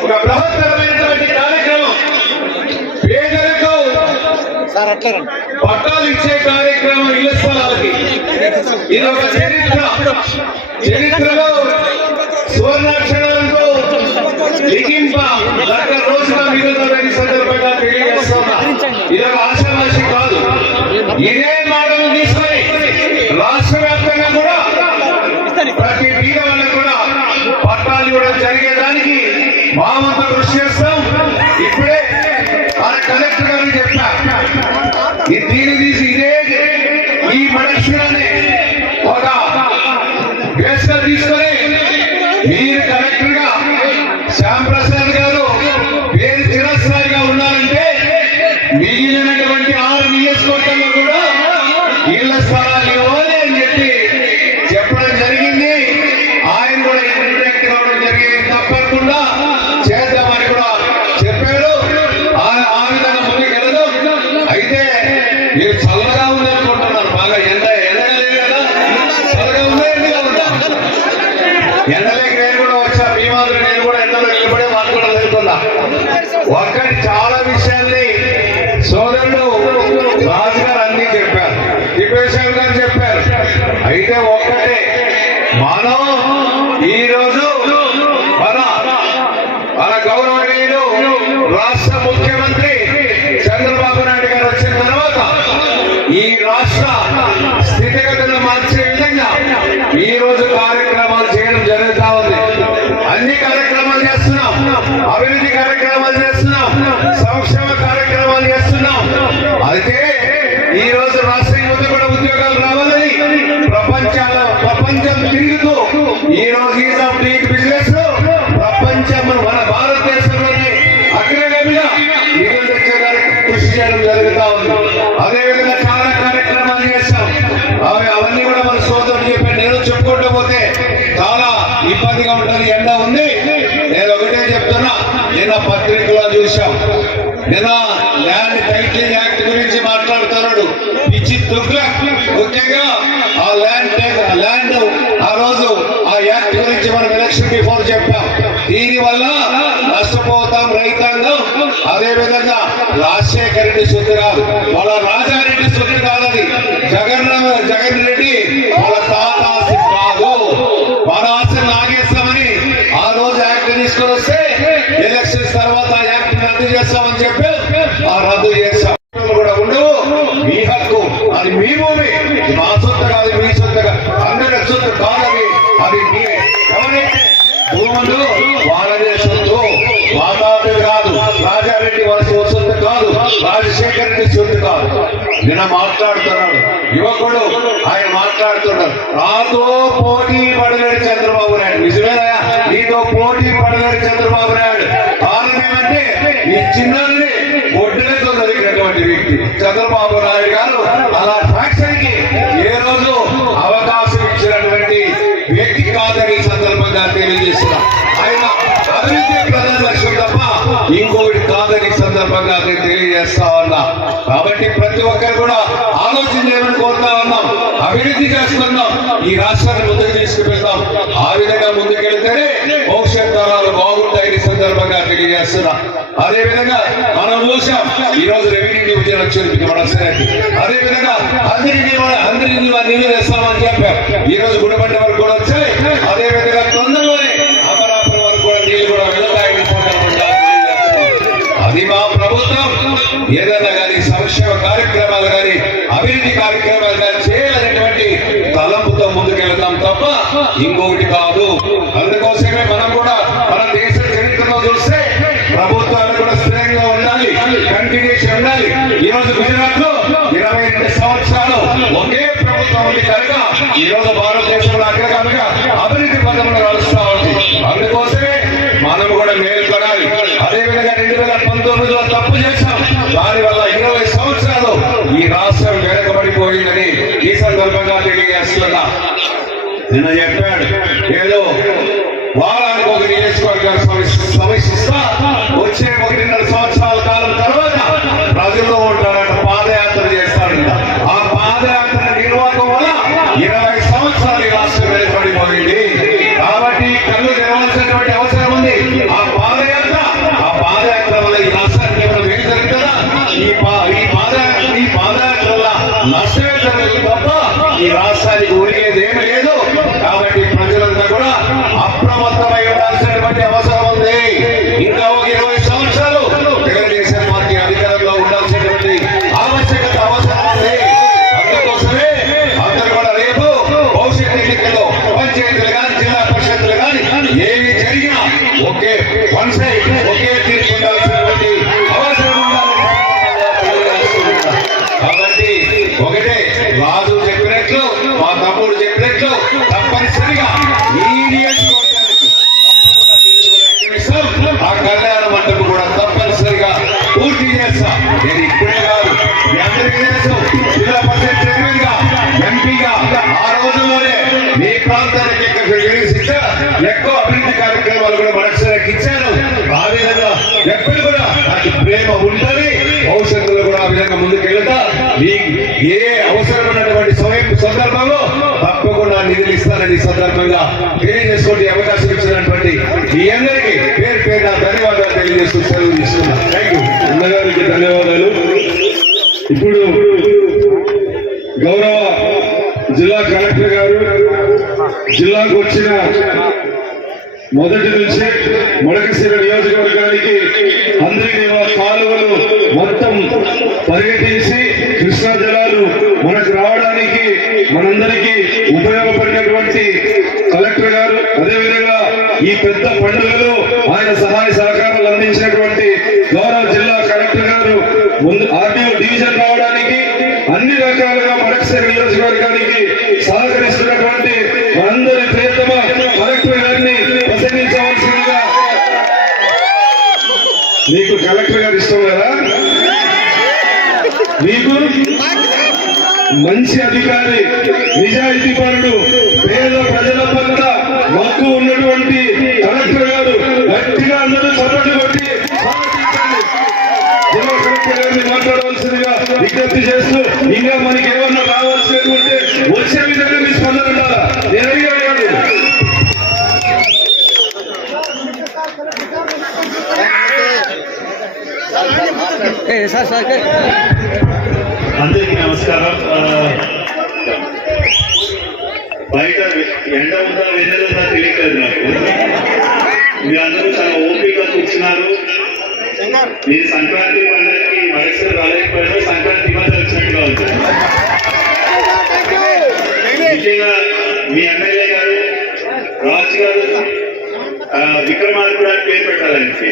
ఒక బృహత్తరమైనటువంటి కార్యక్రమం, పేదలకు పట్టాలు ఇచ్చే కార్యక్రమం ఇళ్ల స్థలాలకి. ఇది ఒక చరిత్రలో సువర్ణాక్షరాలతో లిఖింప రోజుగా మిగులుతుందని సందర్భంగా తెలియజేస్తున్నా. ఇది ఒక ఆశావాసి కాదు. ఇదే మోడల్ తీసుకొని రాష్ట్ర వ్యాప్తంగా కూడా ప్రతి బీద వాళ్ళకు కూడా పట్టాలు ఇవ్వడం జరిగేదానికి మా వంతు కృషి చేస్తాం. ఇప్పుడే మన కలెక్టర్ గారు చెప్పా, దీన్ని తీసి ఈ మడకశిరని ఒక వేసుగా తీసుకొని మీరు కలెక్టర్ గా శ్యామ్ ప్రసాద్ గారు పేరు చిరస్థాయిగా ఉన్నారంటే మిగిలినటువంటి 6 నియోజకవర్గాల్లో కూడా ఇళ్ల స్థలాలు ఇవ్వాలి అని చెప్పి చెప్పడం జరిగింది. ఆయన కూడా ఇంటరాక్ట్ కావడం జరిగింది. తప్పకుండా చేద్దామని కూడా చెప్పారు. ఆ విధంగా ముందుకెళ్ళదు. అయితే మీరు చల్లగా ఉందనుకుంటున్నారు. బాగా ఎండగా లేదు కదా, చల్లగా ఉందా ఎండగా ఉందా? ఎండలేక నేను కూడా వచ్చా. మీ మాదిరి నేను కూడా ఎండలో నిలబడే మాట్లాడడం జరుగుతుందా. ఒక్కటి చాలా విషయాల్ని సోదరుడు రాజు గారు అన్ని చెప్పారు, తిప్పేశ్వర్ గారు చెప్పారు. అయితే ఒక్కటే, మనం ఈరోజు మన గౌరవనీయులు రాష్ట్ర ముఖ్యమంత్రి చంద్రబాబు నాయుడు గారు వచ్చిన తర్వాత ఈ రాష్ట్ర స్థితిగతులను మార్చే విధంగా ఈ రోజు కార్యక్రమాలు చేయడం జరుగుతా ఉంది. అన్ని కార్యక్రమాలు చేస్తున్నాం, అభివృద్ధి కార్యక్రమాలు చేస్తున్నాం, సంక్షేమ కార్యక్రమాలు చేస్తున్నాం. అయితే ఈ రోజు రాష్ట్ర యువత కూడా ఉద్యోగాలు రావాలని ప్రపంచం తిరుగుతూ ఈ రోజు ఈజ్ ఆఫ్ డూయింగ్ బిజినెస్ లో ప్రపంచం మన భారతదేశంలోనే అగ్రగామిగా నిధులు తెచ్చేదానికి కృషి చేయడం జరుగుతా ఉంది. అదేవిధంగా చాలా కార్యక్రమాలు చేస్తాం. అవన్నీ కూడా మన సోదరులు చెప్పారు. నేను చెప్పుకుంటూ పోతే చాలా ఇబ్బందిగా ఉంటుంది. ఎండ ఉంది. నేను ఒకటే చెప్తున్నా, నిన్న పత్రికలో చూశాం. నిన్న ల్యాండ్ టైటిలింగ్ యాక్ట్ గురించి మాట్లాడుతున్నాడు పిచ్చి తుగ్లక్. ముఖ్యంగా ఆ ల్యాండ్ ఆ రోజు ఆ యాక్ట్ గురించి మనం ఎలక్షన్ బిఫోర్ చెప్పాం. దీనివల్ల నష్టపోతాం రైతాంగం. అదేవిధంగా రాజశేఖర రెడ్డి సొత్తు కాదు, వాళ్ళ రాజారెడ్డి సొత్తు కాదు. అది జగన్ రెడ్డి వాళ్ళ తాత ఆస్తి కాదు. మన ఆస్తిని లాగేస్తామని ఆ రోజు యాక్ట్ తీసుకొని వస్తే ఎలక్షన్స్ తర్వాత యాక్ట్ రద్దు చేస్తామని చెప్పి ఆ రద్దు చేస్తాం కూడా ఉండవు. మీ హక్కు, అది మీ భూమి, మా సొత్తు కాదు, మీ సొత్తు కాదు, అందరి సొత్తు కాదు. అది మీరే. ఎవరైతే భూములు వాళ్ళదే సొత్తు, మాతాపి కాదు, రాజారెడ్డి వారి సొత్తు కాదు, రాజశేఖర రెడ్డి సొత్తు కాదు. నిన్న మాట్లాడుతున్నాడు యువకుడు, ఆయన మాట్లాడుతున్నాడు నాతో పోటీ పడలేడు చంద్రబాబు నాయుడు. నిజమేనా? నీతో పోటీ పడలేడు చంద్రబాబు నాయుడు. కారణం ఏమంటే ఈ చిన్నల్ని ఒడ్డులతో దొరికినటువంటి వ్యక్తి చంద్రబాబు నాయుడు గారు. అలా ఫ్యాక్షన్ కి ఏ రోజు అవకాశం ఇచ్చినటువంటి వ్యక్తి కాదని సందర్భంగా తెలియజేస్తున్నా. ఆయన అభివృద్ధి ప్రధాన లక్ష్యం తప్ప ఇంకొకటి కాదని సందర్భంగా తెలియజేస్తా ఉన్నా. కాబట్టి ప్రతి ఒక్కరు కూడా ఆలోచన చేయమని కోరుతా ఉన్నాం. అభివృద్ధి చేస్తున్నాం, ఈ రాష్ట్రాన్ని ముందుకు తీసుకువెళ్తాం. ఆ విధంగా ముందుకెళ్తేనే భవిష్యత్ తరాలు బాగుంటాయని సందర్భంగా తెలియజేస్తున్నా. అదే విధంగా మనం చూసాం ఈ రోజు రెవెన్యూ డివిజన్ వచ్చింది మనసరికి. అదే విధంగా అందరి నీళ్లు తెస్తామని చెప్పాం. ఈ రోజు గుడిబండ వరకు కూడా వచ్చాయి. అదే విధంగా తొందరలోనే అమరాపురం వరకు కూడా నీళ్లు కూడా వెళ్తాయని సందర్భంగా అది మా ప్రభుత్వం. ఏదైనా కానీ సంక్షేమ కార్యక్రమాలు కానీ అభివృద్ధి కార్యక్రమాలు కానీ చేయాలనేటువంటి తలంపుతో ముందుకెళ్తాం తప్ప ఇంకొకటి కాదు. అందుకోసమే మనం కూడా మన దేశ చరిత్రలో చూస్తే ప్రభుత్వాలు కూడా స్థిరంగా ఉండాలి, కంటిన్యూషన్ ఉండాలి. ఈ రోజు గుజరాత్ లో 22 సంవత్సరాలు ఒకే ప్రభుత్వం ఉంది కనుక ఈ రోజు భారతదేశంలో అగ్రగామిగా అభివృద్ధి పథకంలో నడుస్తా ఉంది. అందుకోసమే మనం కూడా మేల్కొనాలి. అదేవిధంగా 2019లో తప్పు చేశాం, దానివల్ల 20 సంవత్సరాలు ఈ రాష్ట్రం వెనకబడిపోయిందని ఈ సందర్భంగా తెలియజేస్తున్నా. నిన్న చెప్పాడు ఏదో వారానికి ఒక నియోజకవర్గాన్ని సమీక్షిస్తా వచ్చే 1.5 సంవత్సరాల కాలం తర్వాత ప్రజల్లో ఉంటాడంట, పాదయాత్ర చేస్తాడంట. ఆ పాదయాత్ర నిర్వాహకం వల్ల 20 సంవత్సరాలు ఈ రాష్ట్రం వెనకబడిపోయింది. కాబట్టి కళ్ళు తెరవాల్సినటువంటి అవసరం ఉంది. ఆ పాదయాత్ర వల్ల ఈ రాష్ట్రానికి ఏమైనా ఏం జరుగుతుందా? ఈ పాదయాత్ర వల్ల నష్టమే జరుగుతుంది తప్ప ఈ రాష్ట్రానికి ఉరిగేది ఏమి లేదు. కాబట్టి ప్రజలంతా కూడా అప్రమత్తమై ఉండాల్సినటువంటి అవసరం ఉంది. ఇంకా ఒక 20 సంవత్సరాలు తెలుగుదేశం పార్టీ అధికారంలో ఉండాల్సినటువంటి ఆవశ్యకత అవసరం ఉంది. అందుకోసమే అందరూ కూడా రేపు భవిష్యత్ ఎన్నికల్లో పంచాయతీలు కానీ జిల్లా పరిషత్తులు కానీ ఏమి జరిగినా ఒకే వన్ సైడ్ ఒకే తీర్పు ఉండాల్సినటువంటి అవసరం ఉండాలని. కాబట్టి ఒకటే రాజు చెప్పినట్లు, మా తమ్ముడు చెప్పినట్లు తప్పనిసరిగా ఈ నియోజకవర్గానికి ఆ కళ్యాణ మండపం కూడా తప్పనిసరిగా పూర్తి చేస్తా. నేను ఇప్పుడే కాదు, మీ అందరికీ తెలుసు, జిల్లా పరిషత్ చైర్మన్ గా ఎంపీగా ఆ రోజుల్లోనే మీ ప్రాంతానికి ఎక్కువ అభివృద్ధి కార్యక్రమాలు కూడా మనకు ఇచ్చారు. ఆ విధంగా ఎప్పుడు కూడా నాకు ప్రేమ ఉంటుంది. భవిష్యత్తులో కూడా ఆ విధంగా ముందుకెళ్తా. ఏ అవసరం ఉన్నటువంటి సందర్భంలో తప్పకుండా నిధులు ఇస్తానని సందర్భంగా తెలియజేసుకోండి. అవకాశం ఇచ్చినటువంటి మీ అందరికీ పేరు పేరున ధన్యవాదాలు తెలియజేస్తూ సెలవు తీసుకున్నాను. Thank you. అన్నగారికి ధన్యవాదాలు. ఇప్పుడు గౌరవ జిల్లా కలెక్టర్ గారు జిల్లాకు వచ్చిన మొదటి నుంచి మొడకశిర నియోజకవర్గానికి అందరి కాలువలు మొత్తం పర్యటించి కృష్ణా జలాలు మనకు రావడానికి మనందరికీ ఉపయోగపడినటువంటి కలెక్టర్ గారు, అదేవిధంగా ఈ పెద్ద పండుగలో ఆయన సహాయ సహకారాలు అందించినటువంటి గౌరవ జిల్లా కలెక్టర్ గారు ముందు ఆర్టీఓ డివిజన్ రావడానికి అన్ని రకాలుగా మొడకశిర నియోజకవర్గానికి సహకరిస్తున్నటువంటి మనందరి ప్రియతమ కలెక్టర్ గారిని ప్రసంగించవలసిందిగా. మీకు కలెక్టర్ గారు ఇష్టం కదా? మీకు మంచి అధికారి, నిజాయితీ పరుడు, పేద ప్రజల పట్ల మక్కువ ఉన్నటువంటి కలెక్టర్ గారు. గట్టిగా అందరూ చప్పట్లు కొట్టి జిల్లా కలెక్టర్ గారిని మాట్లాడవలసిందిగా విజ్ఞప్తి చేస్తూ, ఇంకా మనకి ఏమన్నా కావాల్సినవి ఉంటే వచ్చే విధంగా మీ స్పందన ఉండాలా. నేను అడిగాడు అందరికీ నమస్కారం. బయట ఎండ ఉందా వెన్నెల ఉందా తెలియట్లేదు నాకు. మీరందరూ చాలా ఓపికగా కూర్చున్నారు. మీ సంక్రాంతి పండుగకి మనసులు రాలేకపోయినా సంక్రాంతి మధ్య వచ్చినట్టుగా ఉంటుంది. ముఖ్యంగా మీ ఎమ్మెల్యే గారు రాజు గారు విక్రమార్కుడు అని పేరు పెట్టాలంటే.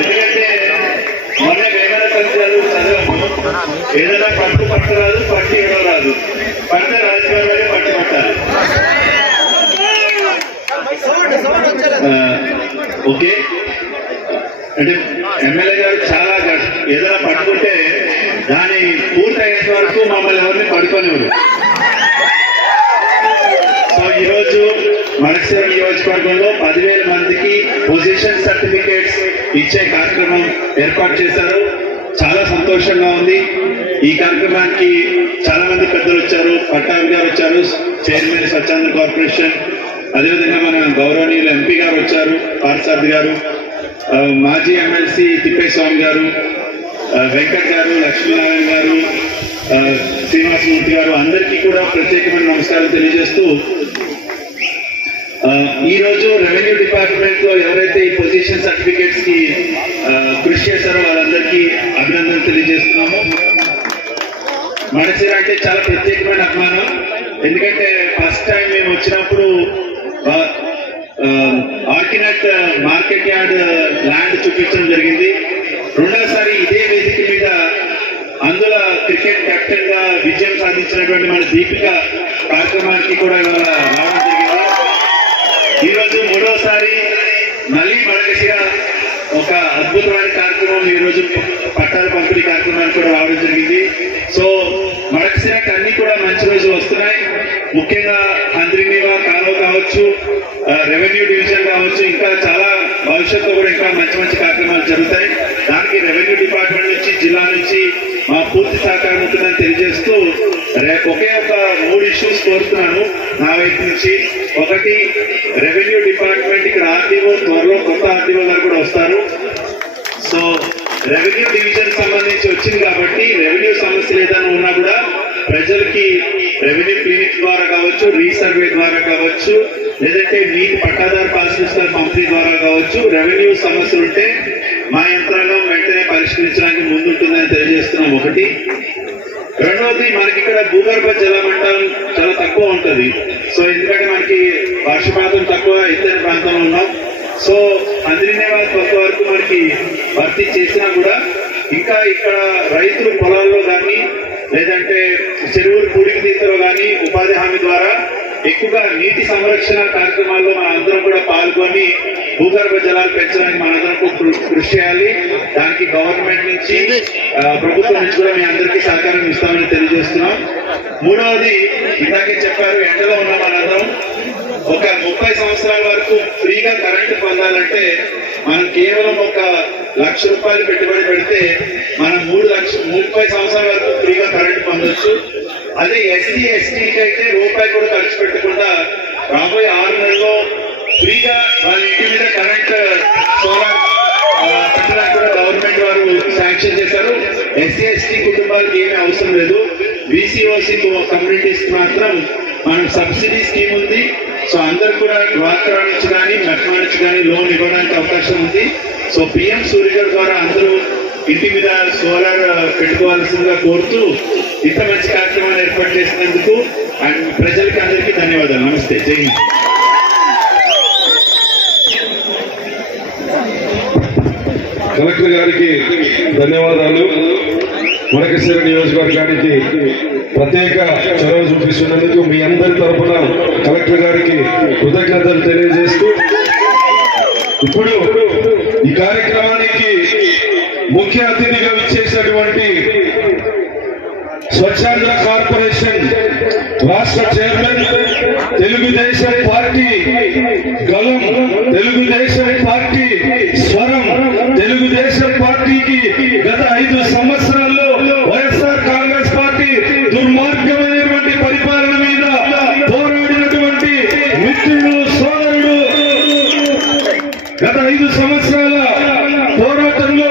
ఎందుకంటే మొన్న వేమన సంఖ్యలు చదవము, ఏదైనా పట్టరాదు, పట్టి ఇవ్వరాదు, పడితే రాజకీయాలు పట్టి పట్టాలి. ఓకే, అంటే ఎమ్మెల్యే గారు చాలా ఏదైనా పట్టుకుంటే దాని పూర్తి అయ్యేంత వరకు మమ్మల్ని ఎవరిని పడుకోనివ్వరు. సో ఈరోజు మడకశిర నియోజకవర్గంలో 10,000 మందికి పొజిషన్ సర్టిఫికేట్స్ ఇచ్చే కార్యక్రమం ఏర్పాటు చేశారు. చాలా సంతోషంగా ఉంది. ఈ కార్యక్రమానికి చాలా మంది పెద్దలు వచ్చారు. పట్టాభి గారు వచ్చారు, చైర్మన్ స్వచ్ఛంద కార్పొరేషన్, అదేవిధంగా మన గౌరవనీయులు ఎంపీ గారు వచ్చారు, పార్థసారథి గారు, మాజీ ఎమ్మెల్సీ తిప్పేస్వామి గారు, వెంకట్ గారు, లక్ష్మీనారాయణ గారు, శ్రీనివాసమూర్తి గారు, అందరికీ కూడా ప్రత్యేకమైన నమస్కారం తెలియజేస్తూ, ఈ రోజు రెవెన్యూ డిపార్ట్మెంట్ లో ఎవరైతే ఈ పొజిషన్ సర్టిఫికేట్స్ కి కృషి చేశారో వాళ్ళందరికీ అభినందనలు తెలియజేస్తున్నాము. మడకశిర అంటే చాలా ప్రత్యేకమైన అభిమానం. ఎందుకంటే ఫస్ట్ టైం మేము వచ్చినప్పుడు ఆర్కినెట్ మార్కెట్ యార్డ్ ల్యాండ్ చూపించడం జరిగింది. రెండోసారి ఇదే వేదిక మీద అందులో క్రికెట్ కెప్టెన్ గా విజయం సాధించినటువంటి మన దీపిక కార్యక్రమానికి కూడా రావడం జరిగింది. ఈరోజు మూడోసారి మళ్ళీ మడకశిర ఒక అద్భుతమైన కార్యక్రమం, ఈరోజు పట్టాల పంపిణీ కార్యక్రమానికి కూడా రావడం జరిగింది. సో మడకశిరకు అన్ని కూడా మంచి రోజులు వస్తున్నాయి. ముఖ్యంగా హంద్రినీవా కాలువ కావచ్చు, రెవెన్యూ డివిజన్ కావచ్చు, ఇంకా చాలా భవిష్యత్తులో కూడా ఇంకా మంచి మంచి కార్యక్రమాలు జరుగుతాయి. దానికి రెవెన్యూ డిపార్ట్మెంట్ నుంచి, జిల్లా నుంచి మా పూర్తి సహకారం ఉంటుందని తెలియజేస్తూ ఒకే ఒక 3 ఇష్యూస్ కోరుతున్నాను నా వైపు నుంచి. ఒకటి, రెవెన్యూ డిపార్ట్మెంట్ ఇక్కడ ఆర్డీఓ, త్వరలో కొత్త ఆర్డీఓ గారు కూడా వస్తారు. సో రెవెన్యూ డివిజన్ సంబంధించి వచ్చింది కాబట్టి రెవెన్యూ సమస్యలు ఏదైనా ఉన్నా కూడా ప్రజలకి రెవెన్యూ క్లినిక్ ద్వారా కావచ్చు, రీసర్వే ద్వారా కావచ్చు, లేదంటే నీటి పట్టాదారు పాస్ పుస్తకాల పంపిణీ ద్వారా కావచ్చు, రెవెన్యూ సమస్యలు ఉంటే మా యంత్రాంగం వెంటనే పరిష్కరించడానికి ముందుంటుందని తెలియజేస్తున్నాం. ఒకటి. రెండవది, మనకి ఇక్కడ భూగర్భ జలమట్టం చాలా తక్కువ ఉంటుంది. సో ఎందుకంటే మనకి వర్షపాతం తక్కువ, ఎత్తైన ప్రాంతంలో ఉన్నాం. సో అందుకనే కొంతవరకు మనకి భర్తీ చేసినా కూడా ఇంకా ఇక్కడ రైతులు పొలాల్లో కానీ, లేదంటే చెరువులు పూడికి తీతలో కానీ ఉపాధి హామీ ద్వారా ఎక్కువగా నీటి సంరక్షణ కార్యక్రమాల్లో మన అందరం కూడా పాల్గొని భూగర్భ జలాలు పెంచడానికి మనందరం కృషి చేయాలి. దానికి గవర్నమెంట్ నుంచి, ప్రభుత్వం నుంచి కూడా మీ అందరికీ సహకారం ఇస్తామని తెలియజేస్తున్నాం. మూడవది, ఇందాకే చెప్పారు, ఎండలో ఉన్న మనందరం ఒక 30 సంవత్సరాల వరకు ఫ్రీగా కరెంటు పొందాలంటే మనం కేవలం ఒక ₹1,00,000 పెట్టుబడి పెడితే మనం 30 సంవత్సరాల వరకు ఫ్రీగా కరెంటు పొందొచ్చు. అదే ఎస్సీ ఎస్టీకి అయితే రూపాయి కూడా ఖర్చు పెట్టకుండా రాబోయే 6 నెలల్లో ఫ్రీగా వాళ్ళ ఇంటి మీద కరెంట్ సోలార్ పెట్టడానికి కూడా గవర్నమెంట్ వారు శాంక్షన్ చేశారు. ఎస్సీ ఎస్టీ కుటుంబాలకు ఏమీ అవసరం లేదు. బీసీఓసీ కమ్యూనిటీస్ మాత్రం మనం సబ్సిడీ స్కీమ్ ఉంది. సో అందరు కూడా డ్వాక్రా నుంచి కానీ, మెట్మా నుంచి కానీ లోన్ ఇవ్వడానికి అవకాశం ఉంది. సో పిఎం సూర్యగర్ ద్వారా అందరూ ఇంటి మీద సోలార్ పెట్టుకోవాల్సిందిగా కోరుతూ ఇంత మంచి కార్యక్రమాన్ని ఏర్పాటు చేసినందుకు అండ్ ప్రజలకి అందరికీ ధన్యవాదాలు. నమస్తే, జై హింద్. కలెక్టర్ గారికి ధన్యవాదాలు. మడకశిర నియోజకవర్గానికి ప్రత్యేక చొరవ చూపిస్తున్నందుకు మీ అందరి తరఫున కలెక్టర్ గారికి కృతజ్ఞతలు తెలియజేస్తూ, ఇప్పుడు ఈ కార్యక్రమానికి ముఖ్య అతిథిగా విచ్చేసినటువంటి స్వచ్ఛంద కార్పొరేషన్ రాష్ట్ర చైర్మన్, తెలుగుదేశం పార్టీ గలం, తెలుగుదేశం పార్టీ స్వరం, తెలుగుదేశం పార్టీకి గత 5 సంవత్సరాల్లో వైఎస్ఆర్ కాంగ్రెస్ పార్టీ దుర్మార్గమైనటువంటి పరిపాలన మీద పోరాడినటువంటి మిత్రుడు, సోదరుడు, గత 5 సంవత్సరాల పోరాటంలో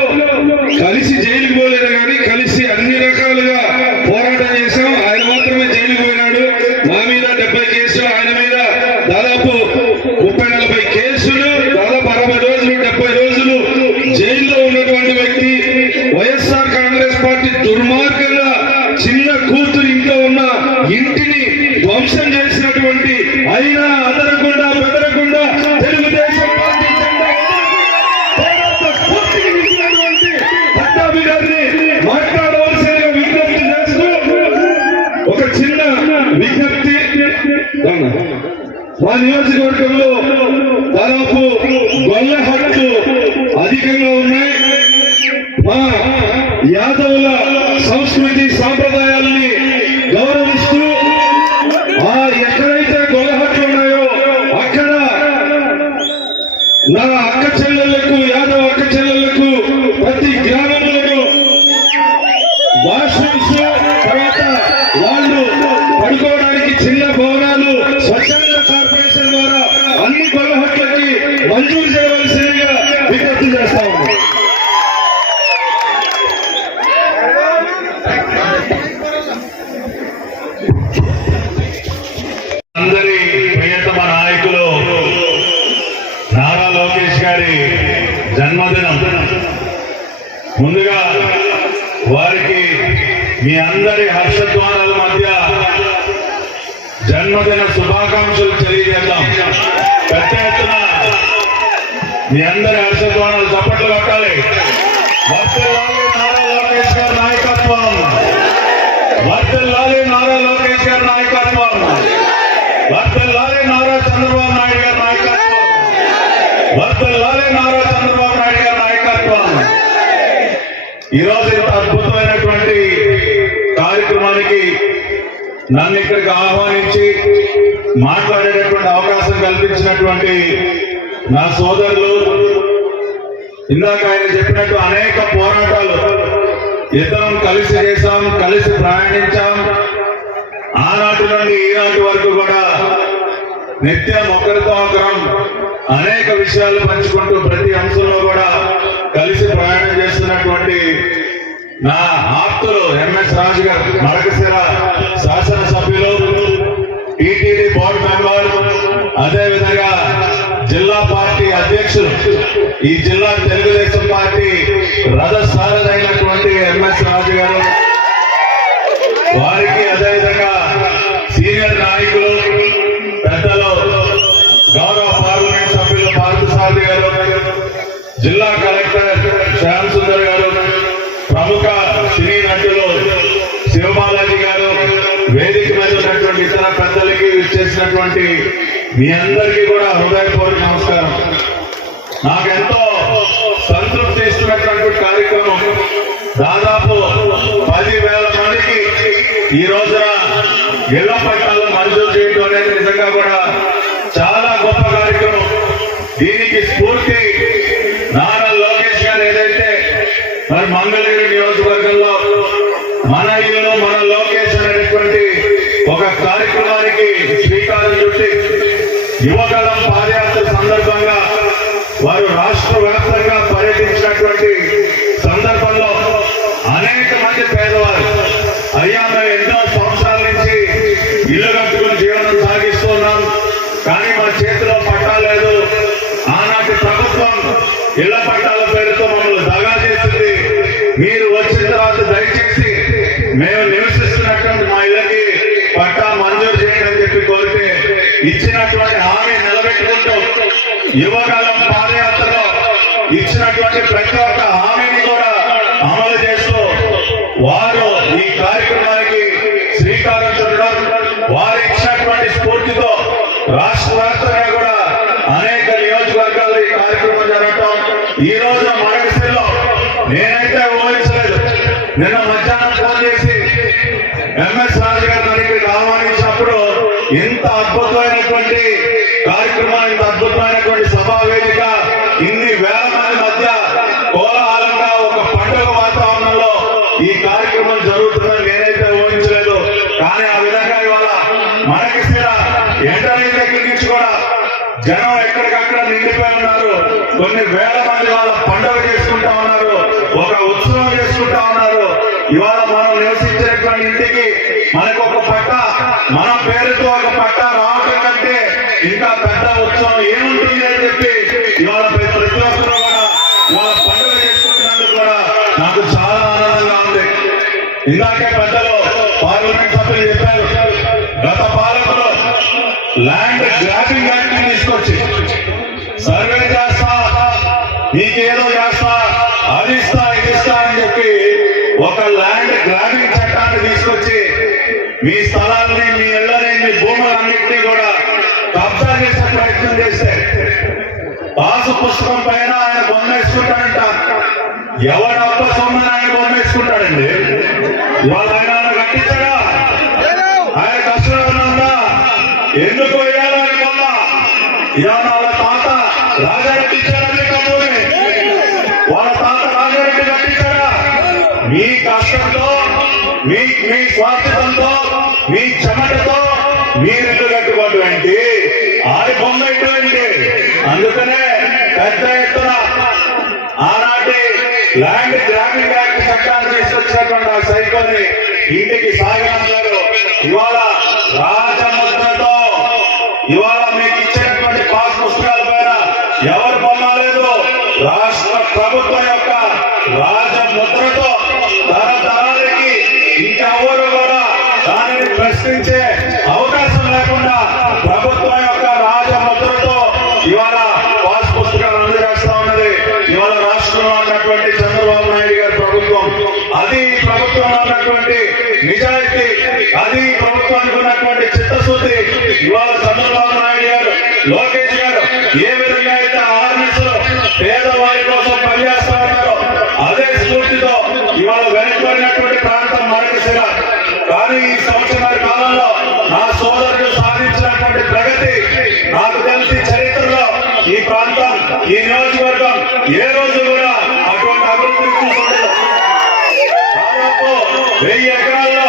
కలిసి జైలుకు పోలేదు కానీ కలిసి అన్ని రకాలుగా పోరాటం చేశాం. ఆయన మాత్రమే జైలుకు పోయినాడు. మా మీద 70 కేసులు, ఆయన మీద దాదాపు 30-40 కేసులు, దాదాపు 60 రోజులు 70 రోజులు జైల్లో ఉన్నటువంటి వ్యక్తి. వైఎస్ఆర్ కాంగ్రెస్ పార్టీ దుర్మార్గంగా చిన్న కూతురు ఇంట్లో ఉన్న ఇంటిని ధ్వంసం చేసినటువంటి, అయినా అదరకుండా బెదరకుండా మా నియోజకవర్గంలో దాదాపు గొల్ల హక్కు అధికంగా ఉన్నాయి. మా యాదవుల సంస్కృతి సాంప్రదాయాలని గౌరవిస్తూ ఎక్కడైతే గొల్ల హక్కులు ఉన్నాయో అక్కడ నా అక్క చెల్లెళ్లకు, యాదవ్ అక్క చెల్లెళ్లకు ప్రతి గ్రామంలో వాష్రూమ్స్, తర్వాత వాళ్ళు పడుకోవడానికి చిన్న భవనాలు స్వచ్ఛంద కార్పొరేషన్ ద్వారా అన్ని గొల్ల హక్కులకి మంజూరు చేయవలసిందిగా విజ్ఞప్తి చేస్తా ఉన్నాం. అందరి ప్రియతమ నాయకులు నారా లోకేష్ గారి జన్మదినం. ముందుగా వారికి మీ అందరి హర్షధ్వానాల మధ్య జన్మదిన శుభాకాంక్షలు తెలియజేద్దాం. పెద్ద ఎత్తున మీ అందరి హర్షధ్వానాలు చప్పట్లు కొట్టాలి. వర్ధిల్లాలి నారా లోకేష్ గారి నాయకత్వం, వర్ధిల్లాలి నారా లోకేష్ గారి నాయకత్వం, వర్ధిల్లాలి నారా చంద్రబాబు నాయుడు గారి నాయకత్వం, వర్ధిల్లాలి నారా చంద్రబాబు నాయుడు గారి నాయకత్వం. ఈరోజు ఇంత అద్భుతమైనటువంటి కార్యక్రమానికి నన్ను ఇక్కడికి ఆహ్వానించి మాట్లాడేటటువంటి అవకాశం కల్పించినటువంటి నా సోదరులు, ఇందాక ఆయన చెప్పినట్టు అనేక పోరాటాలు ఇద్దరం కలిసి చేశాం, కలిసి ప్రయాణించాం. ఆనాటి నుండి ఈనాటి వరకు కూడా నిత్యం ఒకరితో ఒకరం అనేక విషయాలు పంచుకుంటూ ప్రతి అంశంలో కూడా కలిసి ప్రయాణం చేస్తున్నటువంటి నా ఆప్తులు ఎంఎస్ రాజు గారు, మడకశిర శాసనసభ్యులు, టీటీడీ బోర్డు మెంబర్, అదేవిధంగా జిల్లా పార్టీ అధ్యక్షులు, ఈ జిల్లా తెలుగుదేశం పార్టీ రథసారథైనటువంటి ఎంఎస్ రాజు గారు, వారికి అదేవిధంగా సీనియర్ నాయకులు పెద్దలు గౌరవ పార్లమెంట్ సభ్యులు పార్థసారథి గారు, జిల్లా కలెక్టర్ శ్యామ్ సుందర్ గారు, ప్రముఖ సినీ నటులు శివబాలాజీ గారు, వేదిక మీద ఉన్నటువంటి ఇతర పెద్దలకి చేసినటువంటి మీ అందరికీ కూడా హృదయపూర్వక నమస్కారం. నాకెంతో సంతృప్తి ఇస్తున్నటువంటి కార్యక్రమం. దాదాపు 10,000 మందికి ఈ రోజున ఇళ్ల పట్టాలు మంజూరు చేయడం అనేది నిజంగా కూడా చాలా గొప్ప కార్యక్రమం. దీనికి స్ఫూర్తి నారా లోకేష్ గారు ఏదైతే మరి మంగళగిరి నియోజకవర్గంలో మన ఇల్లు మన లోకేష్ అనేటువంటి ఒక కార్యక్రమానికి శ్రీకారం చుట్టి యువగలం పాదయాత్ర సందర్భంగా వారు రాష్ట్ర వ్యాప్తంగా పర్యటించినటువంటి సందర్భంలో అనేక మంది పేదవారు అయ్యా మేము ఎన్నో సంవత్సరాల నుంచి ఇల్లు కట్టుకుని జీవనం సాగిస్తున్నాం, కానీ మా చేతిలో పట్టా లేదు. ఆనాటి ప్రభుత్వం ఇళ్ల పట్టాల పేరుతో మమ్మల్ని దగా చేసింది. మీరు వచ్చిన తర్వాత దయచేసి మేము నివసిస్తున్నటువంటి మా ఇళ్ళకి పట్టా మంజూరు చేయండి అని చెప్పి కోరితే ఇచ్చినటువంటి హామీ నిలబెట్టుకుంటూ యువకాలం పాదయాత్రలో ఇచ్చినటువంటి ప్రతి ఒక్క హామీని కూడా అమలు చేస్తూ వారు ఈ కార్యక్రమానికి శ్రీకారం చుట్టడం, వారు ఇచ్చినటువంటి స్ఫూర్తితో రాష్ట్ర వ్యాప్తంగా కూడా అనేక నియోజకవర్గాల్లో ఈ కార్యక్రమం జరగటం. ఈ రోజు మడకశిరలో నేనైతే ఊహించలేదు. నిన్న మధ్యాహ్నం ఫోన్ చేసి ఎంఎస్ రాజు గారు ఇక్కడికి ఆహ్వానించినప్పుడు ఇంత అద్భుతమైనటువంటి కార్యక్రమం, ఇంత అద్భుతమైనటువంటి సభా వేదిక, ఇన్ని వేల మంది మధ్య కోలాహలంగా ఒక పండుగ వాతావరణంలో ఈ కార్యక్రమం జరుగుతుందని నేనైతే ఊహించలేదు. కానీ ఆ విధంగా ఇవాళ మడకశిర ఎంటనే దగ్గర నుంచి కూడా జనం ఎక్కడికక్కడ నిండిపోయి ఉన్నారు. కొన్ని వేల మంది వాళ్ళ పండుగ చేసుకుంటా ఉన్నారు, ఒక ఉత్సవం చేసుకుంటా ఉన్నారు. ఇవాళ మనం నివసించినటువంటి ఇంటికి మనకు ఒక పట్ట, మన పేరుతో ఒక పట్ట రావటం కంటే ఇంకా పెద్ద ఉత్సవం ఏముంటుంది అని చెప్పి ఇవాళ ప్రతి ఒక్కరూ కూడా ఇవాళ పండుగ చేసుకుంటున్నందుకు కూడా నాకు చాలా ఆనందంగా ఉంది. ఇందాకే పెద్దలు పార్లమెంట్ సభ్యులు చెప్పారు, గత పాలకులు ల్యాండ్ గ్రాబింగ్ యాక్ట్ తీసుకొచ్చి సర్వే చేస్తా, నీకేదో చేస్తా, అది ఇస్తా, ఇది ఇస్తా అని చెప్పి ఒక ల్యాండ్ గ్రాబింగ్ చట్టాన్ని తీసుకొచ్చి మీ స్థలాల్ని, మీ ఇళ్లని, మీ భూములన్నింటినీ కూడా కబ్జా ఇవాళ ఆయన కట్టించాడా? ఆయన కష్టం ఉందా? ఎందుకు వేయాలని మొన్న ఇవాళ వాళ్ళ తాత రాజారెడ్డి ఇచ్చారని కబూరి, వాళ్ళ తాత రాజారెడ్డి కట్టించాడా? మీ కష్టంతో, మీ స్వార్థంతో, మీ చెమటతో మీరు ఇల్లు కట్టుకోవటువంటి ఆడి బొమ్మ ఎటువంటి. అందుకనే పెద్ద ఎత్తున ఆనాటి ల్యాండ్ గ్రాబింగ్ యాక్ట్ చట్టాన్ని తీసుకొచ్చినటువంటి ఆ సైకోని ఇంటికి సాగనంటారు. ఇవాళ రాజముద్రతో ఇవాళ మీకు ఇచ్చినటువంటి పాస్ పుస్తకాల పైన ఎవరు బొమ్మ లేదు, రాష్ట్ర ప్రభుత్వం యొక్క రాజముద్రతో తరతరాలకి ఇంకెవరు కూడా దానిని ప్రశ్నించే అవకాశం లేకుండా ప్రభుత్వం యొక్క రాజముద్రతో ఇవాళ పాస్ పుస్తకాలు అందజేస్తా ఉన్నది. ఇవాళ రాష్ట్రంలో ఉన్నటువంటి చంద్రబాబు నాయుడు గారి ప్రభుత్వం, అది ప్రభుత్వంలో ఉన్నటువంటి నిజాయితీ, అది ప్రభుత్వానికి ఉన్నటువంటి చిత్తశుద్ధి. ఇవాళ చంద్రబాబు నాయుడు గారు, లోకేష్ గారు ఏ విధంగా అయితే ఆర్మీసులు పేదవారి కోసం పనిచేస్తా ఉన్నారో అదే స్ఫూర్తితో ఇవాళ వెనుకబడినటువంటి ప్రాంతం మరకశిర. కానీ ఈ సంవత్సరాల కాలంలో నా సోదరుడు సాధించినటువంటి ప్రగతి నాకు తెలిసి చరిత్రలో ఈ ప్రాంతం, ఈ నియోజకవర్గం ఏ రోజు కూడా అటువంటి అభివృద్ధి చూడలేదు. దాదాపు 1000 ఎకరాల్లో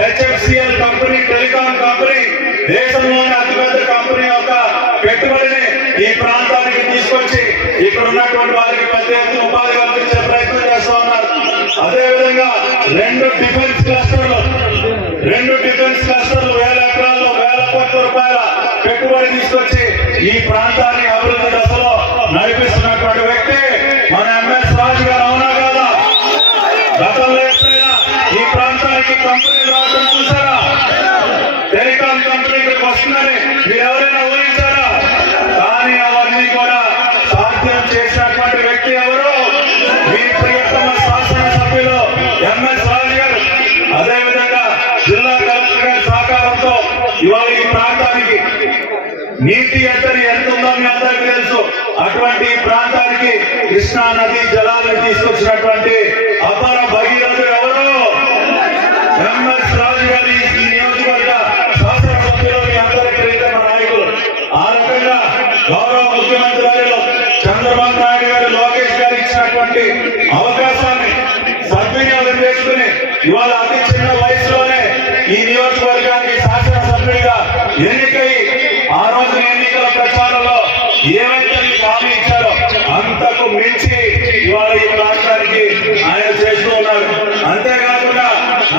హెచ్ఎఫ్సిఎల్ కంపెనీ, టెలికాం కంపెనీ, దేశంలోని అతిపెద్ద కంపెనీ యొక్క పెట్టుబడిని ఈ ప్రాంతానికి తీసుకొచ్చి ఇక్కడ ఉన్నటువంటి వారికి పెద్ద ఎత్తున ఉపాధి కల్పించే ప్రయత్నం చేస్తా ఉన్నారు. అదేవిధంగా 2 డిఫెన్స్ క్లస్టర్లు 1000 ఎకరాల్లో 1000 కోట్ల రూపాయల పెట్టుబడి తీసుకొచ్చి ఈ ప్రాంతాన్ని అభివృద్ధి దశలో నడిపిస్తున్నటువంటి వ్యక్తి మన ఎంఎస్ రాజు గారు. అవునా కాదా? గతంలో ఎప్పుడైనా ఈ ప్రాంతానికి కంపెనీ రావడం చూసారా? టెలికాం కంపెనీ ఇక్కడికి వస్తుందని మీరు ఎవరైనా ఊహించారా? కానీ అవన్నీ కూడా సాధ్యం చేసినటువంటి వ్యక్తి ఎవరు? మీ ప్రియతమ శాసనసభ్యులు ఎంఎస్ రాజు గారు. అదేవిధంగా జిల్లా కలెక్టర్ గారి సహకారంతో ఇవాళ ఈ ప్రాంతానికి నీటి ఎద్దడి ఎంత ఉందో మీ అందరికీ తెలుసు. అటువంటి ఈ ప్రాంతానికి కృష్ణా నది జలాలను తీసుకొచ్చినటువంటి అపర భగీరథుడు ఎవరు? ఎంఎస్ రాజు గారి. ఈ నియోజకవర్గ శాసనసభ్యులు మీ అందరికీ ప్రియతమ నాయకులు. ఆ రకంగా గౌరవ ముఖ్యమంత్రి గారు చంద్రబాబు నాయుడు గారు, లోకేష్ గారు ఇచ్చినటువంటి అవకాశాన్ని సద్వినియోగం చేసుకుని ఇవాళ అతి చిన్న వయసులోనే ఈ నియోజకవర్గానికి శాసనసభ్యుడిగా ఎన్నికై ఆ రోజు ఎన్నికల ప్రచారంలో ఏవైతే హామీ ఇచ్చారో అంతకు మించి ఇవాళ ఈ ప్రాంతానికి ఆయన చేస్తూ ఉన్నారు. అంతేకాకుండా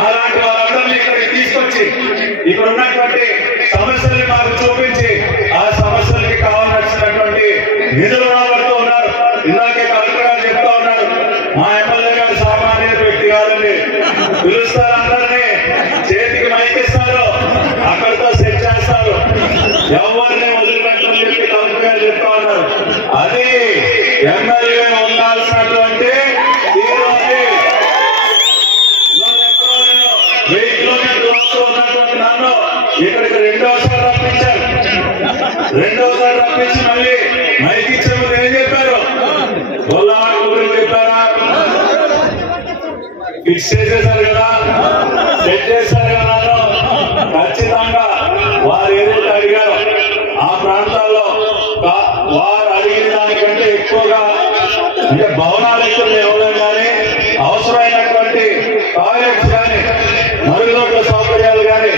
అలాంటి వాళ్ళందరినీ ఇక్కడికి తీసుకొచ్చి ఇక్కడ ఉన్నటువంటి సమస్యల్ని మాకు చూపించి ఆ సమస్యలకి కావాల్సినటువంటి నిధులు రాబడుతూ ఉన్నారు. ఇందాకే కలెక్టర్ గారు చెప్తా ఉన్నారు, మా ఎమ్మెల్యే గారు సామాన్య వ్యక్తి కాదండి, పిలుస్తారు అందరినీ, చేతికి మైకిస్తారు, అక్కడితో సెట్ చేస్తారు, ఎవరిని వదిలిపెట్టని చెప్పి కలెక్టర్ గారు చెప్తా ఉన్నారు. అది ఎమ్మెల్యే ఉండాల్సినటువంటి ఉన్నటువంటి నన్ను ఇక్కడికి రెండోసారి రప్పించి మళ్ళీ మైకి ఇచ్చినప్పుడు ఏం చెప్పారు? గొల్లాడు గురించి చెప్పారా? ఫిక్స్ చేసేసారు కదా, సెట్ చేశారు కదా. ఖచ్చితంగా వారు ఏదైతే అడిగారో ఆ ప్రాంతాల్లో వారు అడిగిన దానికంటే ఎక్కువగా అంటే భవనాలు ఎక్కువ ఇవ్వలేం, కానీ అవసరమైనటువంటి టాయిలెట్స్ కానీ మరుగుదొడ్ల సౌకర్యాలు కానీ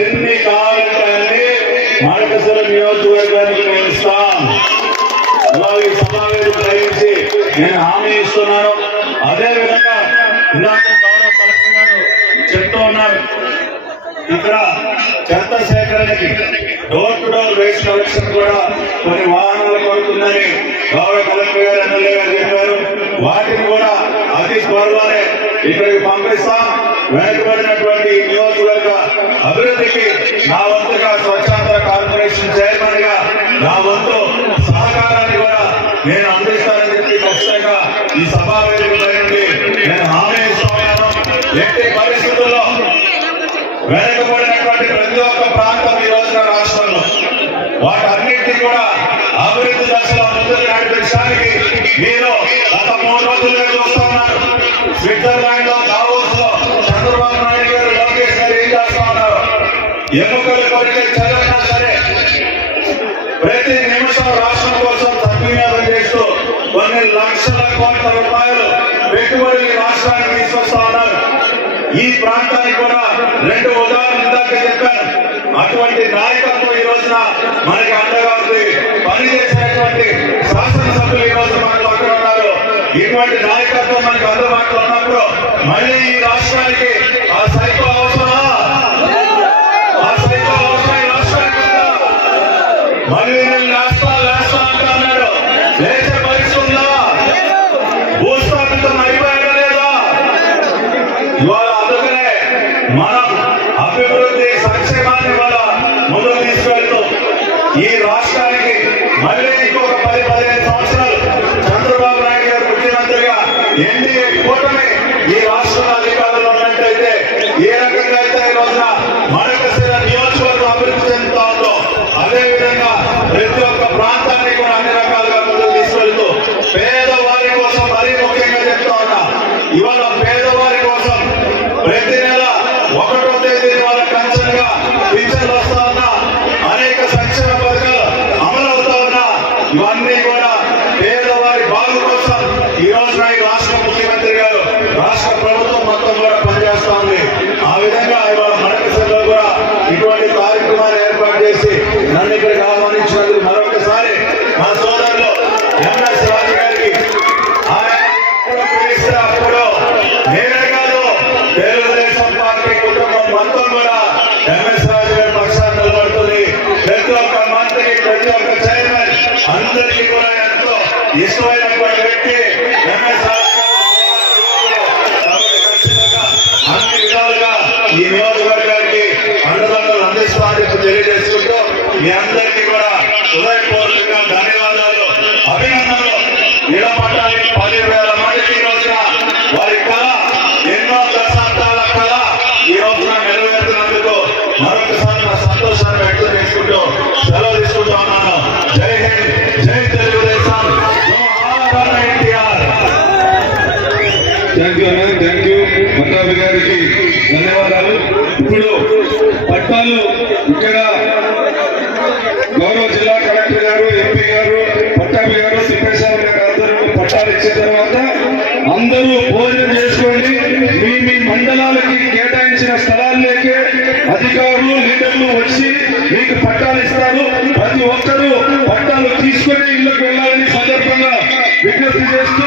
ఎన్ని కావాలంటే అన్ని మరకశిర నియోజకవర్గానికి మేము ఇస్తాం. అలాగే సమావేశం ప్రకటించి నేను హామీ ఇస్తున్నాను. అదేవిధంగా ఇందాక గౌరవ కలెక్టర్ గారు చెప్తూ ఉన్నారు, ఇక్కడ చెత్త సేకరణకి door to door waste collection కూడా కొన్ని వాహనాలు కొడుతుందని గౌరవ కలెక్టర్ గారు, ఎమ్మెల్యే గారు చెప్పారు. వాటిని కూడా అతి త్వరలోనే ఇక్కడికి పంపిస్తాం. వెనుకబడినటువంటి నియోజకవర్గ అభివృద్ధికి నా వంతుగా స్వచ్ఛాంధ్ర కార్పొరేషన్ చైర్మన్ గా నా వంతు సహకారాన్ని కూడా నేను అందిస్తానని చెప్పి ఖచ్చితంగా ఈ సమావేశంపై నుండి నేను హామీ ఇస్తున్నాను. ఎట్టి పరిస్థితుల్లో వెనుకబడినటువంటి ప్రతి ఒక్క ప్రాంతం ఈ రోజున రాష్ట్రంలో వాటన్నింటినీ కూడా అభివృద్ధి దశలో ముందుకు నడిపించడానికి మీరు గత 3 రోజులుగా చూస్తున్నారు. స్విట్జర్లాండ్ లో దావోస్ లో చంద్రబాబు నాయుడు గారు లోకేష్ గారు ఏం చేస్తా ఉన్నారు? ఎన్నికల కొరికే చదవనా సరే ప్రతి నిమిషం రాష్ట్రం కోసం సద్వినియోగం చేస్తూ కొన్ని లక్షల కోట్ల రూపాయలు పెట్టుబడులు రాష్ట్రానికి తీసుకొస్తా ఉన్నారు. ఈ ప్రాంతానికి కూడా 2 ఉదాహరణలు ఇందాక చెప్పాను. అటువంటి నాయకత్వం ఈ రోజున మనకి అండగా ఉంది. పనిచేసేటువంటి శాసనసభ్యులు ఈ రోజు మనకు అక్కడ ఉన్నారు. ఇటువంటి నాయకత్వం మనకు అందుబాటులో ఉన్నప్పుడు మళ్ళీ ఈ రాష్ట్రానికి ఆ సైకో అవసరమా? ఆ సైకో అవసరం ఈ రాష్ట్రానికి ఉందా? మళ్ళీ నేను లేస్తా అంటున్నాడు. లేచే పరిస్థితి ఉందా? భూస్థాపితం అయిపోయాడా లేదా? ఇవాళ అందుకనే మనం అభివృద్ధి సంక్షేమాన్ని వల్ల ముందుకు తీసుకెళ్తూ ఈ రాష్ట్రానికి మళ్ళీ ఇంకొక 10-15 సంవత్సరాలు చంద్రబాబు నాయుడు గారు ముఖ్యమంత్రిగా ఎన్డీఏ కూటమి ఈ రాష్ట్రంలో అధికారంలో ఉన్నట్టయితే ఏ రకంగా అయితే ఈ రోజున మడకశిర నియోజకవర్గం అభివృద్ధి చెందుతా ఉందో అదే విధంగా ప్రతి ఒక్క ప్రాంతాన్ని కూడా అన్ని రకాలుగా ముందుకు తీసుకెళ్తూ పేదవారి కోసం మరీ ముఖ్యంగా చెప్తా ఉన్నా. ఇవాళ పేదవారి కోసం ప్రతి నెల 1వ తేదీ వాళ్ళ కంచెలుగా పింఛన్లు వస్తా ఉన్నా, అనేక సంక్షేమ పథకాలు అమలు అవుతా ఉన్నా. ఇవన్నీ కూడా పేదవారి బాగు కోసం ఈ రోజున ఈ రాష్ట్ర ముఖ్యమంత్రి గారు రాష్ట్ర ప్రభుత్వం మొత్తం కూడా పనిచేస్తా ఉంది. ఆ విధంగా ఇవాళ మడకశిరలో కూడా ఇటువంటి కార్యక్రమాలు ఏర్పాటు చేసి నన్ను ఇక్కడికి ఆహ్వానించినందుకు మరొకసారి మా సోదరులు ఎంఎస్ రాజు గారికి ఆయన పిలిస్తే అప్పుడు నేనే కాదు తెలుగుదేశం పార్టీ కుటుంబం మొత్తం కూడా ఎంఎస్ రాజు గారి పక్షాన్ని నిలబడుతుంది. ప్రతి ఒక్క మంత్రి, ప్రతి ఒక్క చైర్మన్ అందరికీ కూడా ఎంతో ఇష్టమైనటువంటి వ్యక్తి ఎంఎస్ రాజు గారు. ఖచ్చితంగా అన్ని విధాలుగా ఈ నియోజకవర్గానికి అండదండలు అందిస్తామని తెలియజేసుకుంటూ మీ అందరికీ కూడా హృదయపూర్వకంగా ధన్యవాదాలు, అభినందనలు. నిలబడటానికి 10,000 మందికి ఈ రోజున వారి కళ, ఎన్నో దశాబ్దాల కళ ఈ రోజున నెరవేరుతున్నందుకు మరొకసారి నా సంతోషాన్ని వ్యక్తం చేసుకుంటూ సెలవు తీసుకుంటూ ఉన్నాను. జై హింద్, జై తెలుగుదేశం, ఎన్టీఆర్. థ్యాంక్ యూ మతాబి గారికి ధన్యవాదాలు. ఇప్పుడు పట్టాలు ఇక్కడ గౌరవ జిల్లా కలెక్టర్ గారు, ఎంపీ గారు, పట్టాభి గారు, తిప్పేశ్వర గారు అందరూ పట్టాలు ఇచ్చిన తర్వాత అందరూ భోజనం చేసుకోండి. మీ మండలాలకి కేటాయించిన స్థలాల్లోకి అధికారులు, లీడర్లు వచ్చి మీకు పట్టాలు ఇస్తారు. ప్రతి ఒక్కరూ పట్టాలు తీసుకొని ఇళ్ళకి వెళ్ళాలని సందర్భంగా విజ్ఞప్తి చేస్తూ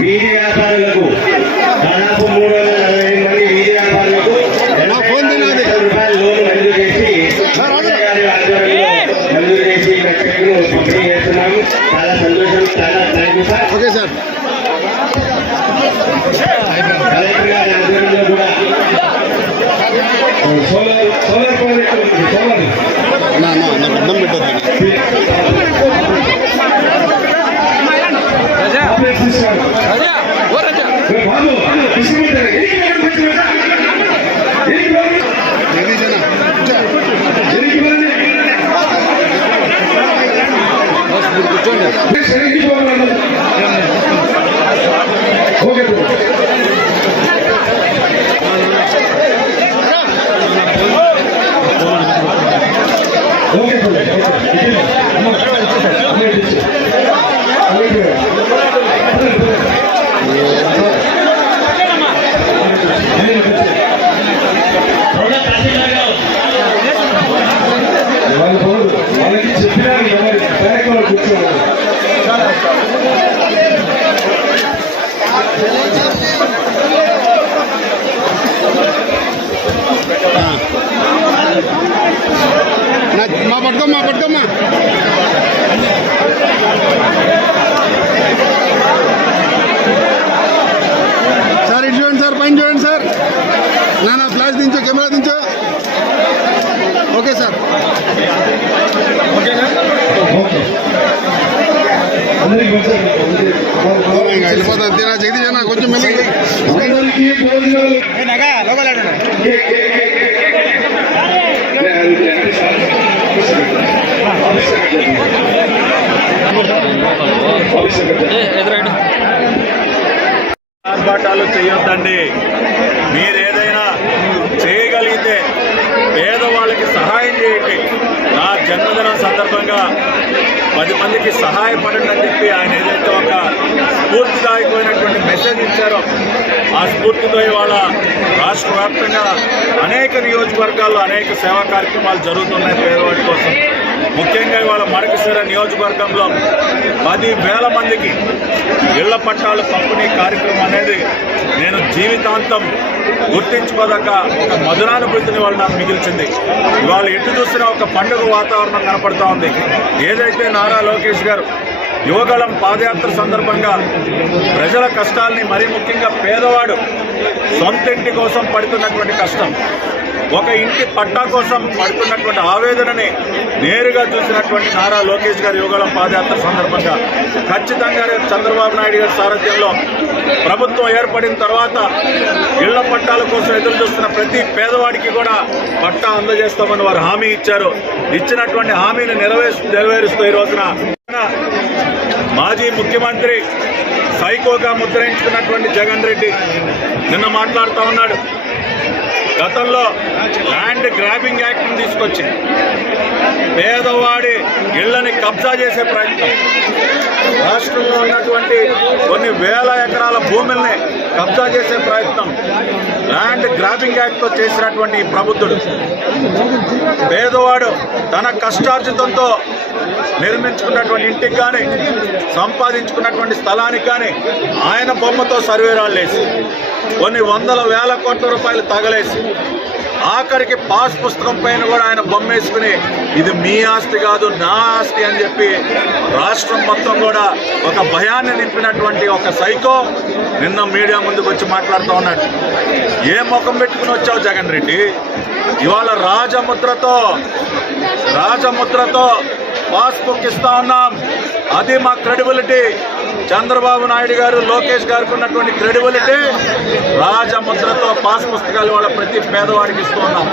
వీధి వ్యాపారులకు దాదాపు 345 మంది వీధి వ్యాపారులకు రూపాయల లోన్ మంజూరు చేసి మంజూరు చేసి చెక్కులు పంపిణీ చేస్తున్నాము. చాలా సంతోషం. Thank you sir. Okay sir. Collector గారి ఆధ్వర్యంలో కూడా సోలార్ ప్రాజెక్ట్ ఉంది. సోలార్ అన్నం పెట్టద్దు. బాబు ఓకే వాళ్ళకి చెప్పినారు ఎవరి బ్యాంకులో కూర్చోవాలి. మా పట్టుకోమ్మా సార్. ఇటు చూడండి సార్, పైన చూడండి సార్. నా ఫ్లాష్ దించు, కెమెరా దించు. Okay sir. వెళ్ళిపోతుంది తినా జగదీష్ అన్న, కొంచెం మెల్లగా. అందరికీ భోజనాలు ఆర్భాటాలు చేయొద్దండి. మీరేదైనా చేయగలిగితే పేదవాళ్ళకి సహాయం చేయండి. నా జన్మదినం సందర్భంగా 10 మందికి సహాయపడండి అని చెప్పి ఆయన ఏదైతే ఒక స్ఫూర్తిదాయకమైనటువంటి మెసేజ్ ఇచ్చారో ఆ స్ఫూర్తితో ఇవాళ రాష్ట్ర వ్యాప్తంగా అనేక నియోజకవర్గాల్లో అనేక సేవా కార్యక్రమాలు జరుగుతున్నాయి పేదవాడి కోసం. ముఖ్యంగా ఇవాళ మడకశిర నియోజకవర్గంలో 10,000 మందికి ఇళ్ల పట్టాలు పంపిణీ కార్యక్రమం అనేది నేను జీవితాంతం గుర్తించుకోదక్క ఒక మధురానుభూతిని వాళ్ళు నాకు మిగిల్చింది. ఇవాళ ఎటు చూసినా ఒక పండుగ వాతావరణం కనపడుతూ ఉంది. ఏదైతే నారా లోకేష్ గారు యువగళం పాదయాత్ర సందర్భంగా ప్రజల కష్టాల్ని, మరీ ముఖ్యంగా పేదవాడు సొంత ఇంటి కోసం పడుతున్నటువంటి కష్టం, ఒక ఇంటి పట్టా కోసం పడుతున్నటువంటి ఆవేదనని నేరుగా చూసినటువంటి నారా లోకేష్ గారి యువగళం పాదయాత్ర సందర్భంగా ఖచ్చితంగా రేపు చంద్రబాబు నాయుడు గారి సారథ్యంలో ప్రభుత్వం ఏర్పడిన తర్వాత ఇళ్ల పట్టాల కోసం ఎదురు చూస్తున్న ప్రతి పేదవాడికి కూడా పట్టా అందజేస్తామని వారు హామీ ఇచ్చారు. ఇచ్చినటువంటి హామీని నెరవేరుస్తూ ఈ రోజున మాజీ ముఖ్యమంత్రి సైకోగా ముద్రించుకున్నటువంటి జగన్ రెడ్డి నిన్న మాట్లాడుతూ ఉన్నాడు. గతంలో ల్యాండ్ గ్రాబింగ్ యాక్ట్ని తీసుకొచ్చి పేదవాడి ఇళ్లని కబ్జా చేసే ప్రయత్నం, రాష్ట్రంలో ఉన్నటువంటి కొన్ని వేల ఎకరాల భూముల్ని కబ్జా చేసే ప్రయత్నం ల్యాండ్ గ్రాబింగ్ యాక్ట్తో చేసినటువంటి ఈ ప్రబుద్ధుడు పేదవాడు తన కష్టార్జితంతో నిర్మించుకున్నటువంటి ఇంటికి కానీ సంపాదించుకున్నటువంటి స్థలానికి కానీ ఆయన బొమ్మతో సర్వేరాళ్ళేసి కొన్ని వందల వేల కోట్ల రూపాయలు తగలేసి ఆఖరికి పాస్ పుస్తకం పైన కూడా ఆయన బొమ్మేసుకుని ఇది మీ ఆస్తి కాదు నా ఆస్తి అని చెప్పి రాష్ట్రం మొత్తం కూడా ఒక భయాన్ని నింపినటువంటి ఒక సైకో నిన్న మీడియా ముందుకు వచ్చి మాట్లాడుతూ ఉన్నాడు. ఏ ముఖం పెట్టుకుని వచ్చావు జగన్ రెడ్డి? ఇవాళ రాజముద్రతో పాస్బుక్ ఇస్తా ఉన్నాం. అది మా క్రెడిబిలిటీ. చంద్రబాబు నాయుడు గారు, లోకేష్ గారికి ఉన్నటువంటి క్రెడిబిలిటీ రాజముద్రతో పాస్ పుస్తకాలు వాళ్ళ ప్రతి పేదవాడికి ఇస్తూ ఉన్నాం.